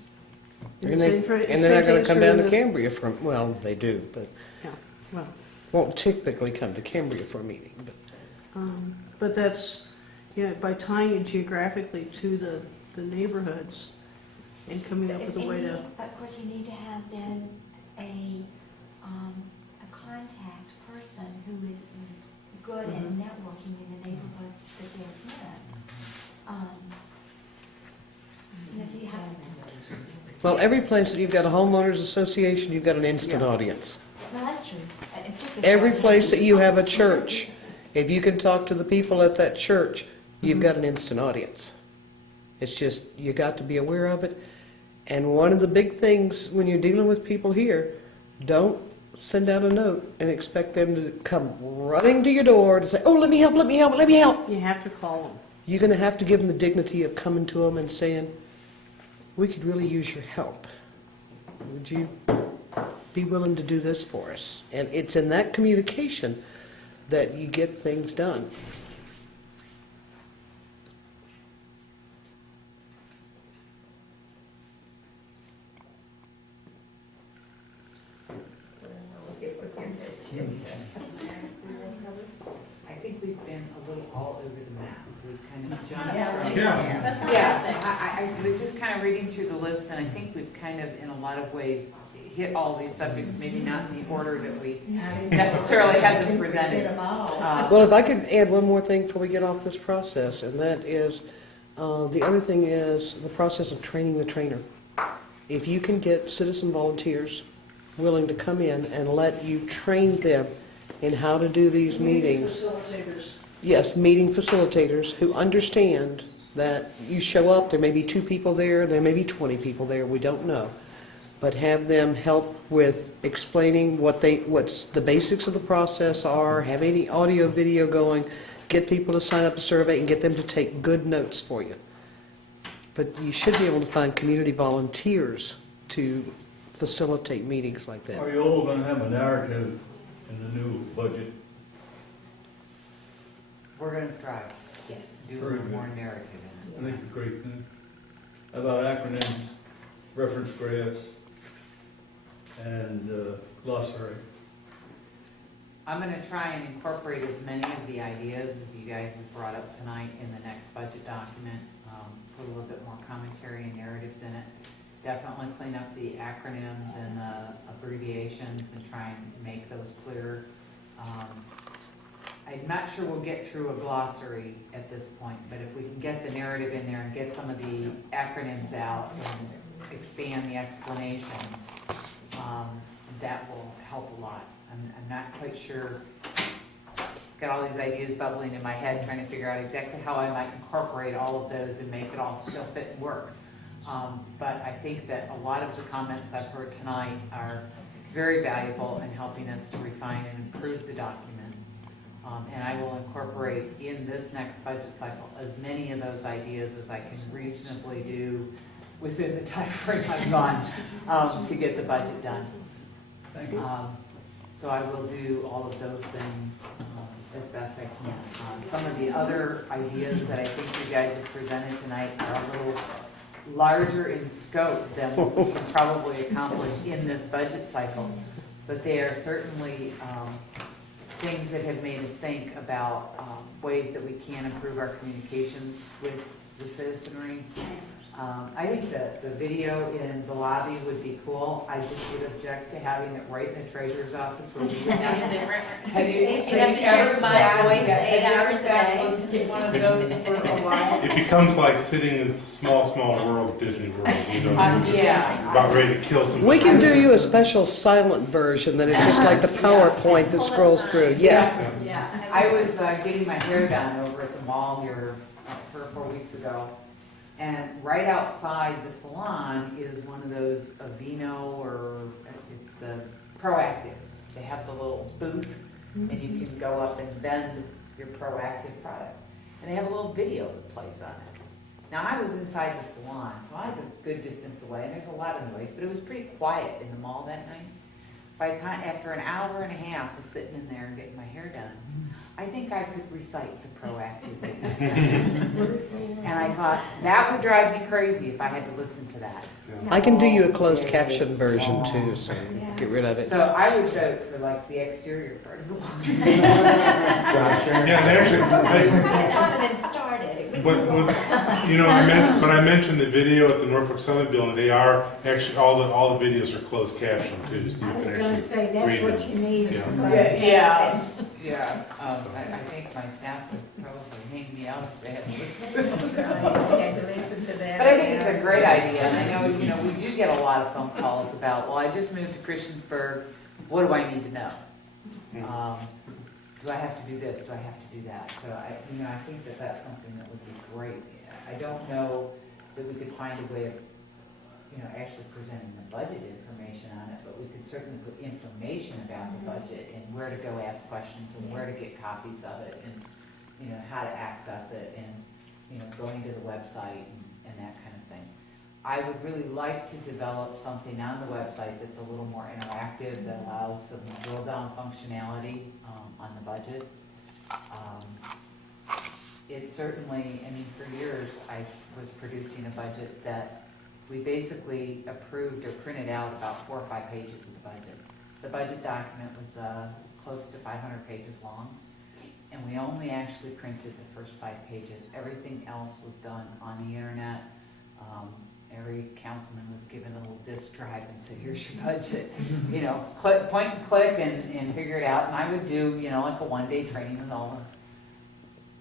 And they're not going to come down to Cambria well, they do, but Yeah, well, won't typically come to Cambria for a meeting. but that's, by tying it geographically to the neighborhoods and coming up with a way to. Of course, you need to have then a contact person who is good at networking in the neighborhood that they're in. So you have. Well, every place that you've got a homeowners association, you've got an instant audience. Well, that's true. Every place that you have a church, if you can talk to the people at that church, you've got an instant audience. It's just, you got to be aware of it. And one of the big things when you're dealing with people here, don't send out a note and expect them to come running to your door to say, oh, let me help, let me help, let me help. You have to call them. You're going to have to give them the dignity of coming to them and saying, we could really use your help. Would you be willing to do this for us? And it's in that communication that you get things done. I think we've been a little all over the map. We've kind of jumped from. Yeah. That's not Yeah, bad. I was just kind of reading through the list, and I think we've kind of, in a lot of ways, hit all these subjects, maybe not in the order that we necessarily had them presented. Well, if I could add one more thing before we get off this process, and that is, the other thing is the process of training the trainer. If you can get citizen volunteers willing to come in and let you train them in how to do these meetings. Facilitators. Yes, meeting facilitators who understand that you show up, there may be 2 people there may be 20 people there, we don't know. But have them help with explaining what's the basics of the process are, have any audio, video going, get people to sign up a survey and get them to take good notes for you. but you should be able to find community volunteers to facilitate meetings like that. Are you all gonna have a narrative in the new budget? We're gonna strive, Yes. do a Very little good. more narrative in I it. think it's a great thing. How about acronyms, reference graphs, and glossary? I'm gonna try and incorporate as many of the ideas as you guys have brought up tonight in the next budget document. Put a little bit more commentary and narratives in it. Definitely clean up the acronyms and abbreviations and try and make those clear. I'm not sure we'll get through a glossary at this point, but if we can get the narrative in there and get some of the acronyms out and expand the explanations, that will help a lot. I'm not quite sure, got all these ideas bubbling in my head, trying to figure out exactly how I might incorporate all of those and make it all still fit and work. But I think that a lot of the comments I've heard tonight are very valuable in helping us to refine and improve the document. And I will incorporate in this next budget cycle as many of those ideas as I can reasonably do within the time frame I'm on to get the budget done. Thank you. So I will do all of those things as best I can. Some of the other ideas that I think you guys have presented tonight are a little larger in scope than what we can probably accomplish in this budget cycle. But they are certainly things that have made us think about ways that we can improve our communications with the citizenry. I think the video in the lobby would be cool. I just would object to having it right in the treasurer's office where we used to have. Have you You'd have to hear my voice 8 hours a day. Get one of those for a while. It becomes like sitting in the small world of Disney World, you know, you're just Yeah. about ready to kill somebody. We can do you a special silent version that is just like the PowerPoint that scrolls through. Yeah. I was getting my hair done over at the mall here 3 or 4 weeks ago. And right outside the salon is one of those Aveeno, or it's the Proactive. They have the little booth, and you can go up and vend your Proactive product. And they have a little video that plays on it. Now, I was inside the salon, so I was a good distance away, and there's a lot of noise, but it was pretty quiet in the mall that night. By the time, after an hour and a half of sitting in there and getting my hair done, I think I could recite the Proactive. And I thought, that would drive me crazy if I had to listen to that. I can do you a closed caption version too, so get rid of it. So I would vote for like the exterior part of the wall. Yeah, they actually, It hasn't even started. It was you know, I mentioned the video at the Norfolk Southern Building. They are actually, all the videos are closed captioned too, so you I was can gonna actually say, that's read what them. you need. Yeah. is somebody- Yeah. I think my staff would probably hang me out if they had to listen. Right, you had to listen to that. But I think it's a great idea, and I know, we do get a lot of phone calls about, well, I just moved to Christiansburg, what do I need to know? Do I have to do this, do I have to do that? So I think that that's something that would be great. I don't know that we could find a way of, actually presenting the budget information on it, but we could certainly put information about the budget and where to go ask questions and where to get copies of it and, how to access it and, going to the website and that kind of thing. I would really like to develop something on the website that's a little more interactive, that allows some drill down functionality on the budget. It certainly, for years, I was producing a budget that we basically approved or printed out about 4 or 5 pages of the budget. The budget document was close to 500 pages long, and we only actually printed the first 5 pages. Everything else was done on the internet. Every councilman was given a little disk drive and said, here's your budget. Click, point and click and figure it out. And I would do, like a one-day training with all the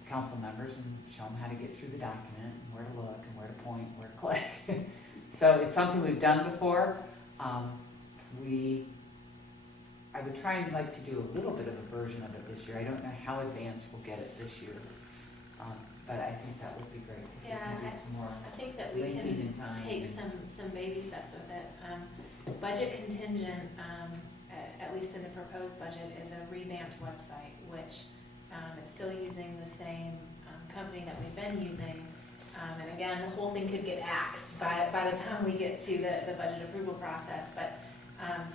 council members and show them how to get through the document and where to look and where to point, where to click. So it's something we've done before. I would try and like to do a little bit of a version of it this year. I don't know how advanced we'll get it this year. But I think that would be great. If we Yeah, can do some more I think that we linking in can time take and- some baby steps with it. Budget contingent, at least in the proposed budget, is a revamped website, which it's still using the same company that we've been using, And again, the whole thing could get axed by the time we get to the budget approval process, but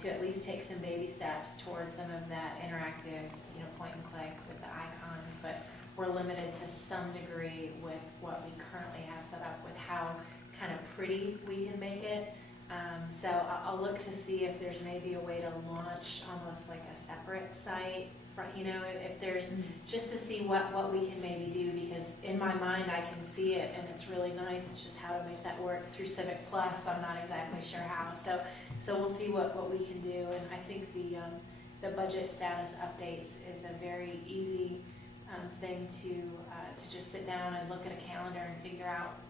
to at least take some baby steps towards some of that interactive, point and click with the icons, but we're limited to some degree with what we currently have set up with how kind of pretty we can make it. So I'll look to see if there's maybe a way to launch almost like a separate site, if there's, just to see what we can maybe do, because in my mind I can see it and it's really nice. It's just how to make that work through Civic Plus. I'm not exactly sure how. So we'll see what we can do. And I think the budget status updates is a very easy thing to just sit down and look at a calendar and figure out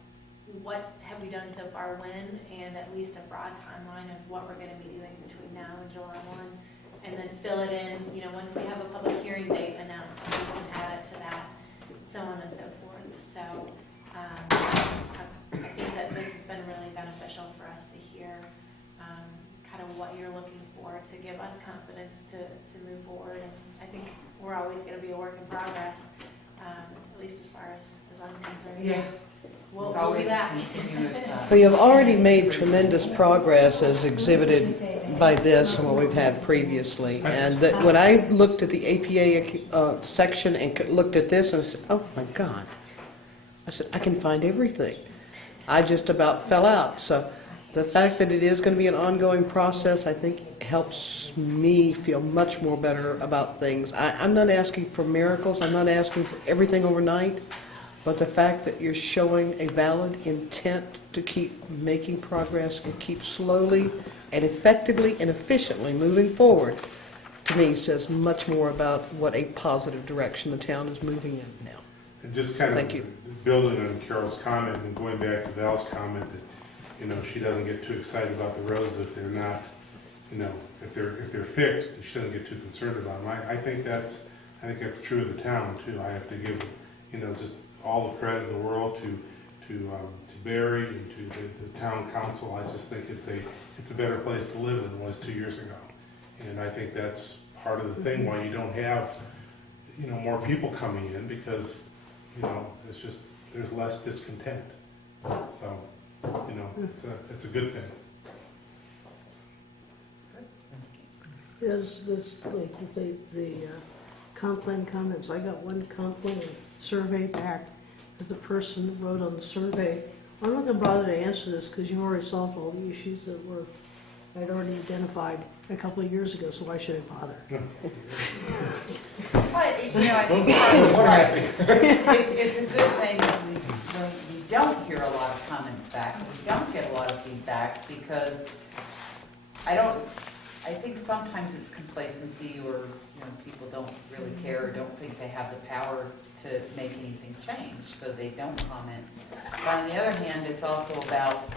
what have we done so far when, and at least a broad timeline of what we're going to be doing between now and July 1, and then fill it in, once we have a public hearing date announced, we can add it to that, so on and so forth. So I think that this has been really beneficial for us to hear kind of what you're looking for to give us confidence to move forward. And I think we're always going to be a work in progress, at least as far as I'm concerned. Yeah. We'll It's always do that. continuous. We have already made tremendous progress as exhibited by this and what we've had previously. And that when I looked at the APA section and looked at this, and I said, oh my God. I said, I can find everything. I just about fell out. So the fact that it is going to be an ongoing process, I think, helps me feel much more better about things. I'm not asking for miracles. I'm not asking for everything overnight. But the fact that you're showing a valid intent to keep making progress and keep slowly and effectively and efficiently moving forward, to me, says much more about what a positive direction the town is moving in now. And just So kind thank you. of building on Carol's comment and going back to Val's comment that, she doesn't get too excited about the roads if they're not, if they're fixed, she doesn't get too concerned about them. I think that's true of the town too. I have to give, just all the credit in the world to Barry and to the town council. I just think it's a better place to live than it was 2 years ago. And I think that's part of the thing why you don't have, more people coming in, because, it's just, there's less discontent. So, it's a good thing. Is this, like you say, the comp plan comments, I got one comp plan survey back as the person who wrote on the survey. I'm not gonna bother to answer this because you already solved all the issues that I'd already identified a couple of years ago, so why should I bother? But, I think it's a good thing that we don't hear a lot of comments back, we don't get a lot of feedback, because I think sometimes it's complacency, or, people don't really care or don't think they have the power to make anything change, so they don't comment. But on the other hand, it's also about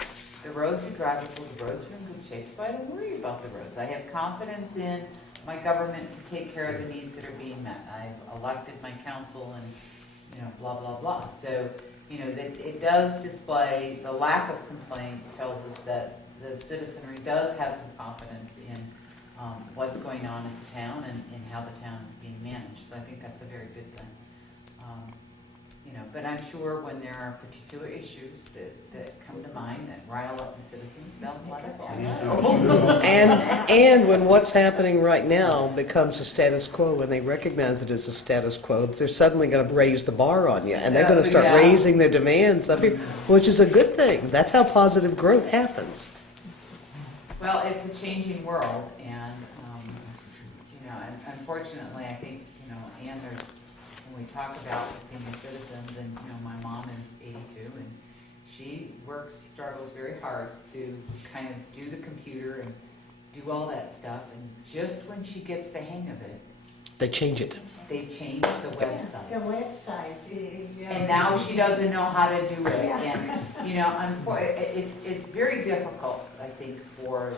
the roads are drivable, the roads are in good shape, so I don't worry about the roads. I have confidence in my government to take care of the needs that are being met. I've elected my council and, blah, blah, blah. So, that it does display, the lack of complaints tells us that the citizenry does have some confidence in what's going on in the town and how the town is being managed. So I think that's a very good thing. But I'm sure when there are particular issues that come to mind that rile up the citizens, they'll let us all know. And when what's happening right now becomes a status quo, when they recognize it as a status quo, they're suddenly going to raise the bar on you, and they're going to start raising their demands up here, which is a good thing. That's how positive growth happens. Well, it's a changing world, and, unfortunately, I think, and there's, when we talk about the senior citizens, and, my mom is 82, and she struggles very hard to kind of do the computer and do all that stuff, and just when she gets the hang of it, They change it. they change the website. The website. And now she doesn't know how to do it, and, it's very difficult, I think, for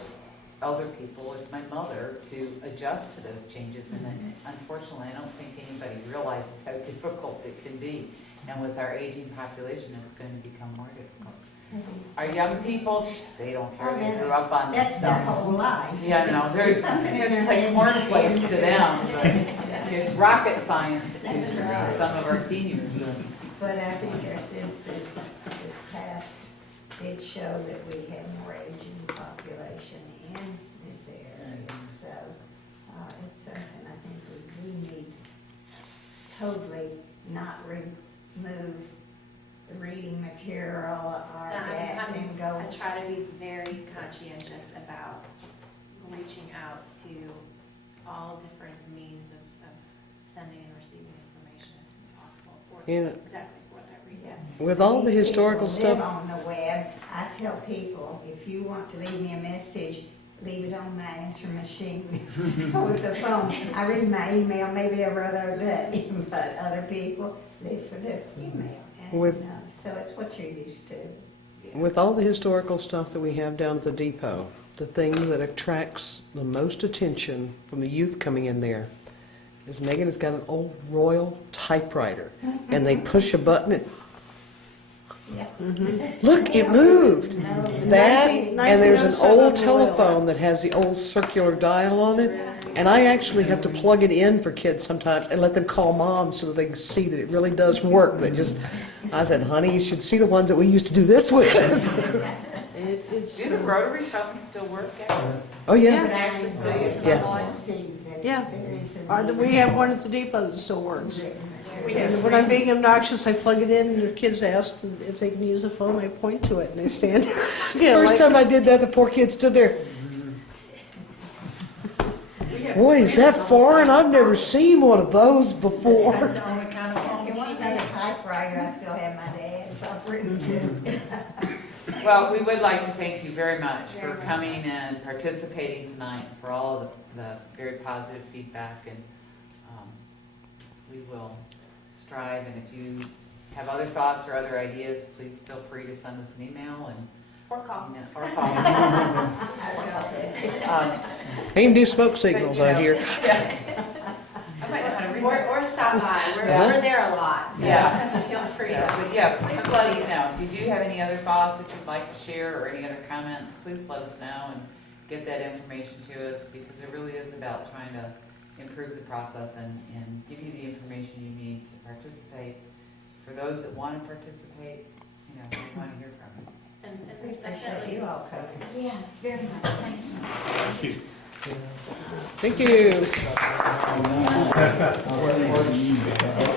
elder people, like my mother, to adjust to those changes, and unfortunately, I don't think anybody realizes how difficult it can be, and with our aging population, it's going to become more difficult. Our young people, they don't care, they grew up on this That's their stuff. whole life. It's like cornflakes to them, but it's rocket science to some of our seniors. But I think our census this past did show that we had more aging population in this area. So it's something I think we need totally not remove the reading material or that and go. I try to be very conscientious about reaching out to all different means of sending and receiving information if it's possible for exactly for that reason. Yeah. With all the These historical people live stuff, on the web. I tell people, if you want to leave me a message, leave it on my answering machine with the phone. I read my email maybe every other day, but other people live for the email. And so it's what you're used to. with all the historical stuff that we have down at the depot, the thing that attracts the most attention from the youth coming in there is Megan has got an old Royal typewriter, and they push a button, and Yeah. look, it moved. That, and there's an 1907 old Royal. telephone that has the old circular dial on it, and I actually have to plug it in for kids sometimes and let them call mom so that they can see that it really does work. I said, honey, you should see the ones that we used to do this with. Do the rotary phones still work, Gabby? Oh, yeah. But I actually still use my Yes. voice to see that Yeah. there is a We have one at the depot that still works. We have And when I'm being friends. obnoxious, I plug it in, and if kids ask if they can use the phone, I point to it, and they stand. You know, First like- time I did that, the poor kid stood there. Boy, is that foreign? I've never seen one of those before. That's the only kind of phone It she wasn't a has. typewriter, I still have my dad's, I've written to. Well, we would like to thank you very much for coming and participating tonight, for all of the very positive feedback, and we will strive, and if you have other thoughts or other ideas, please feel free to send us an email and, Or call. or call. They can do smoke signals, I hear. Yeah. I might know how to read that. Or stop by. We're there a lot, so Yeah. feel free to. But yeah, please let us know. If you do have any other thoughts that you'd like to share or any other comments, please let us know and get that information to us, because it really is about trying to improve the process and give you the information you need to participate. For those that want to participate, we want to hear from you. And We it's appreciate definitely. you all coming. Yes, very much, thank you. Thank you. Thank you.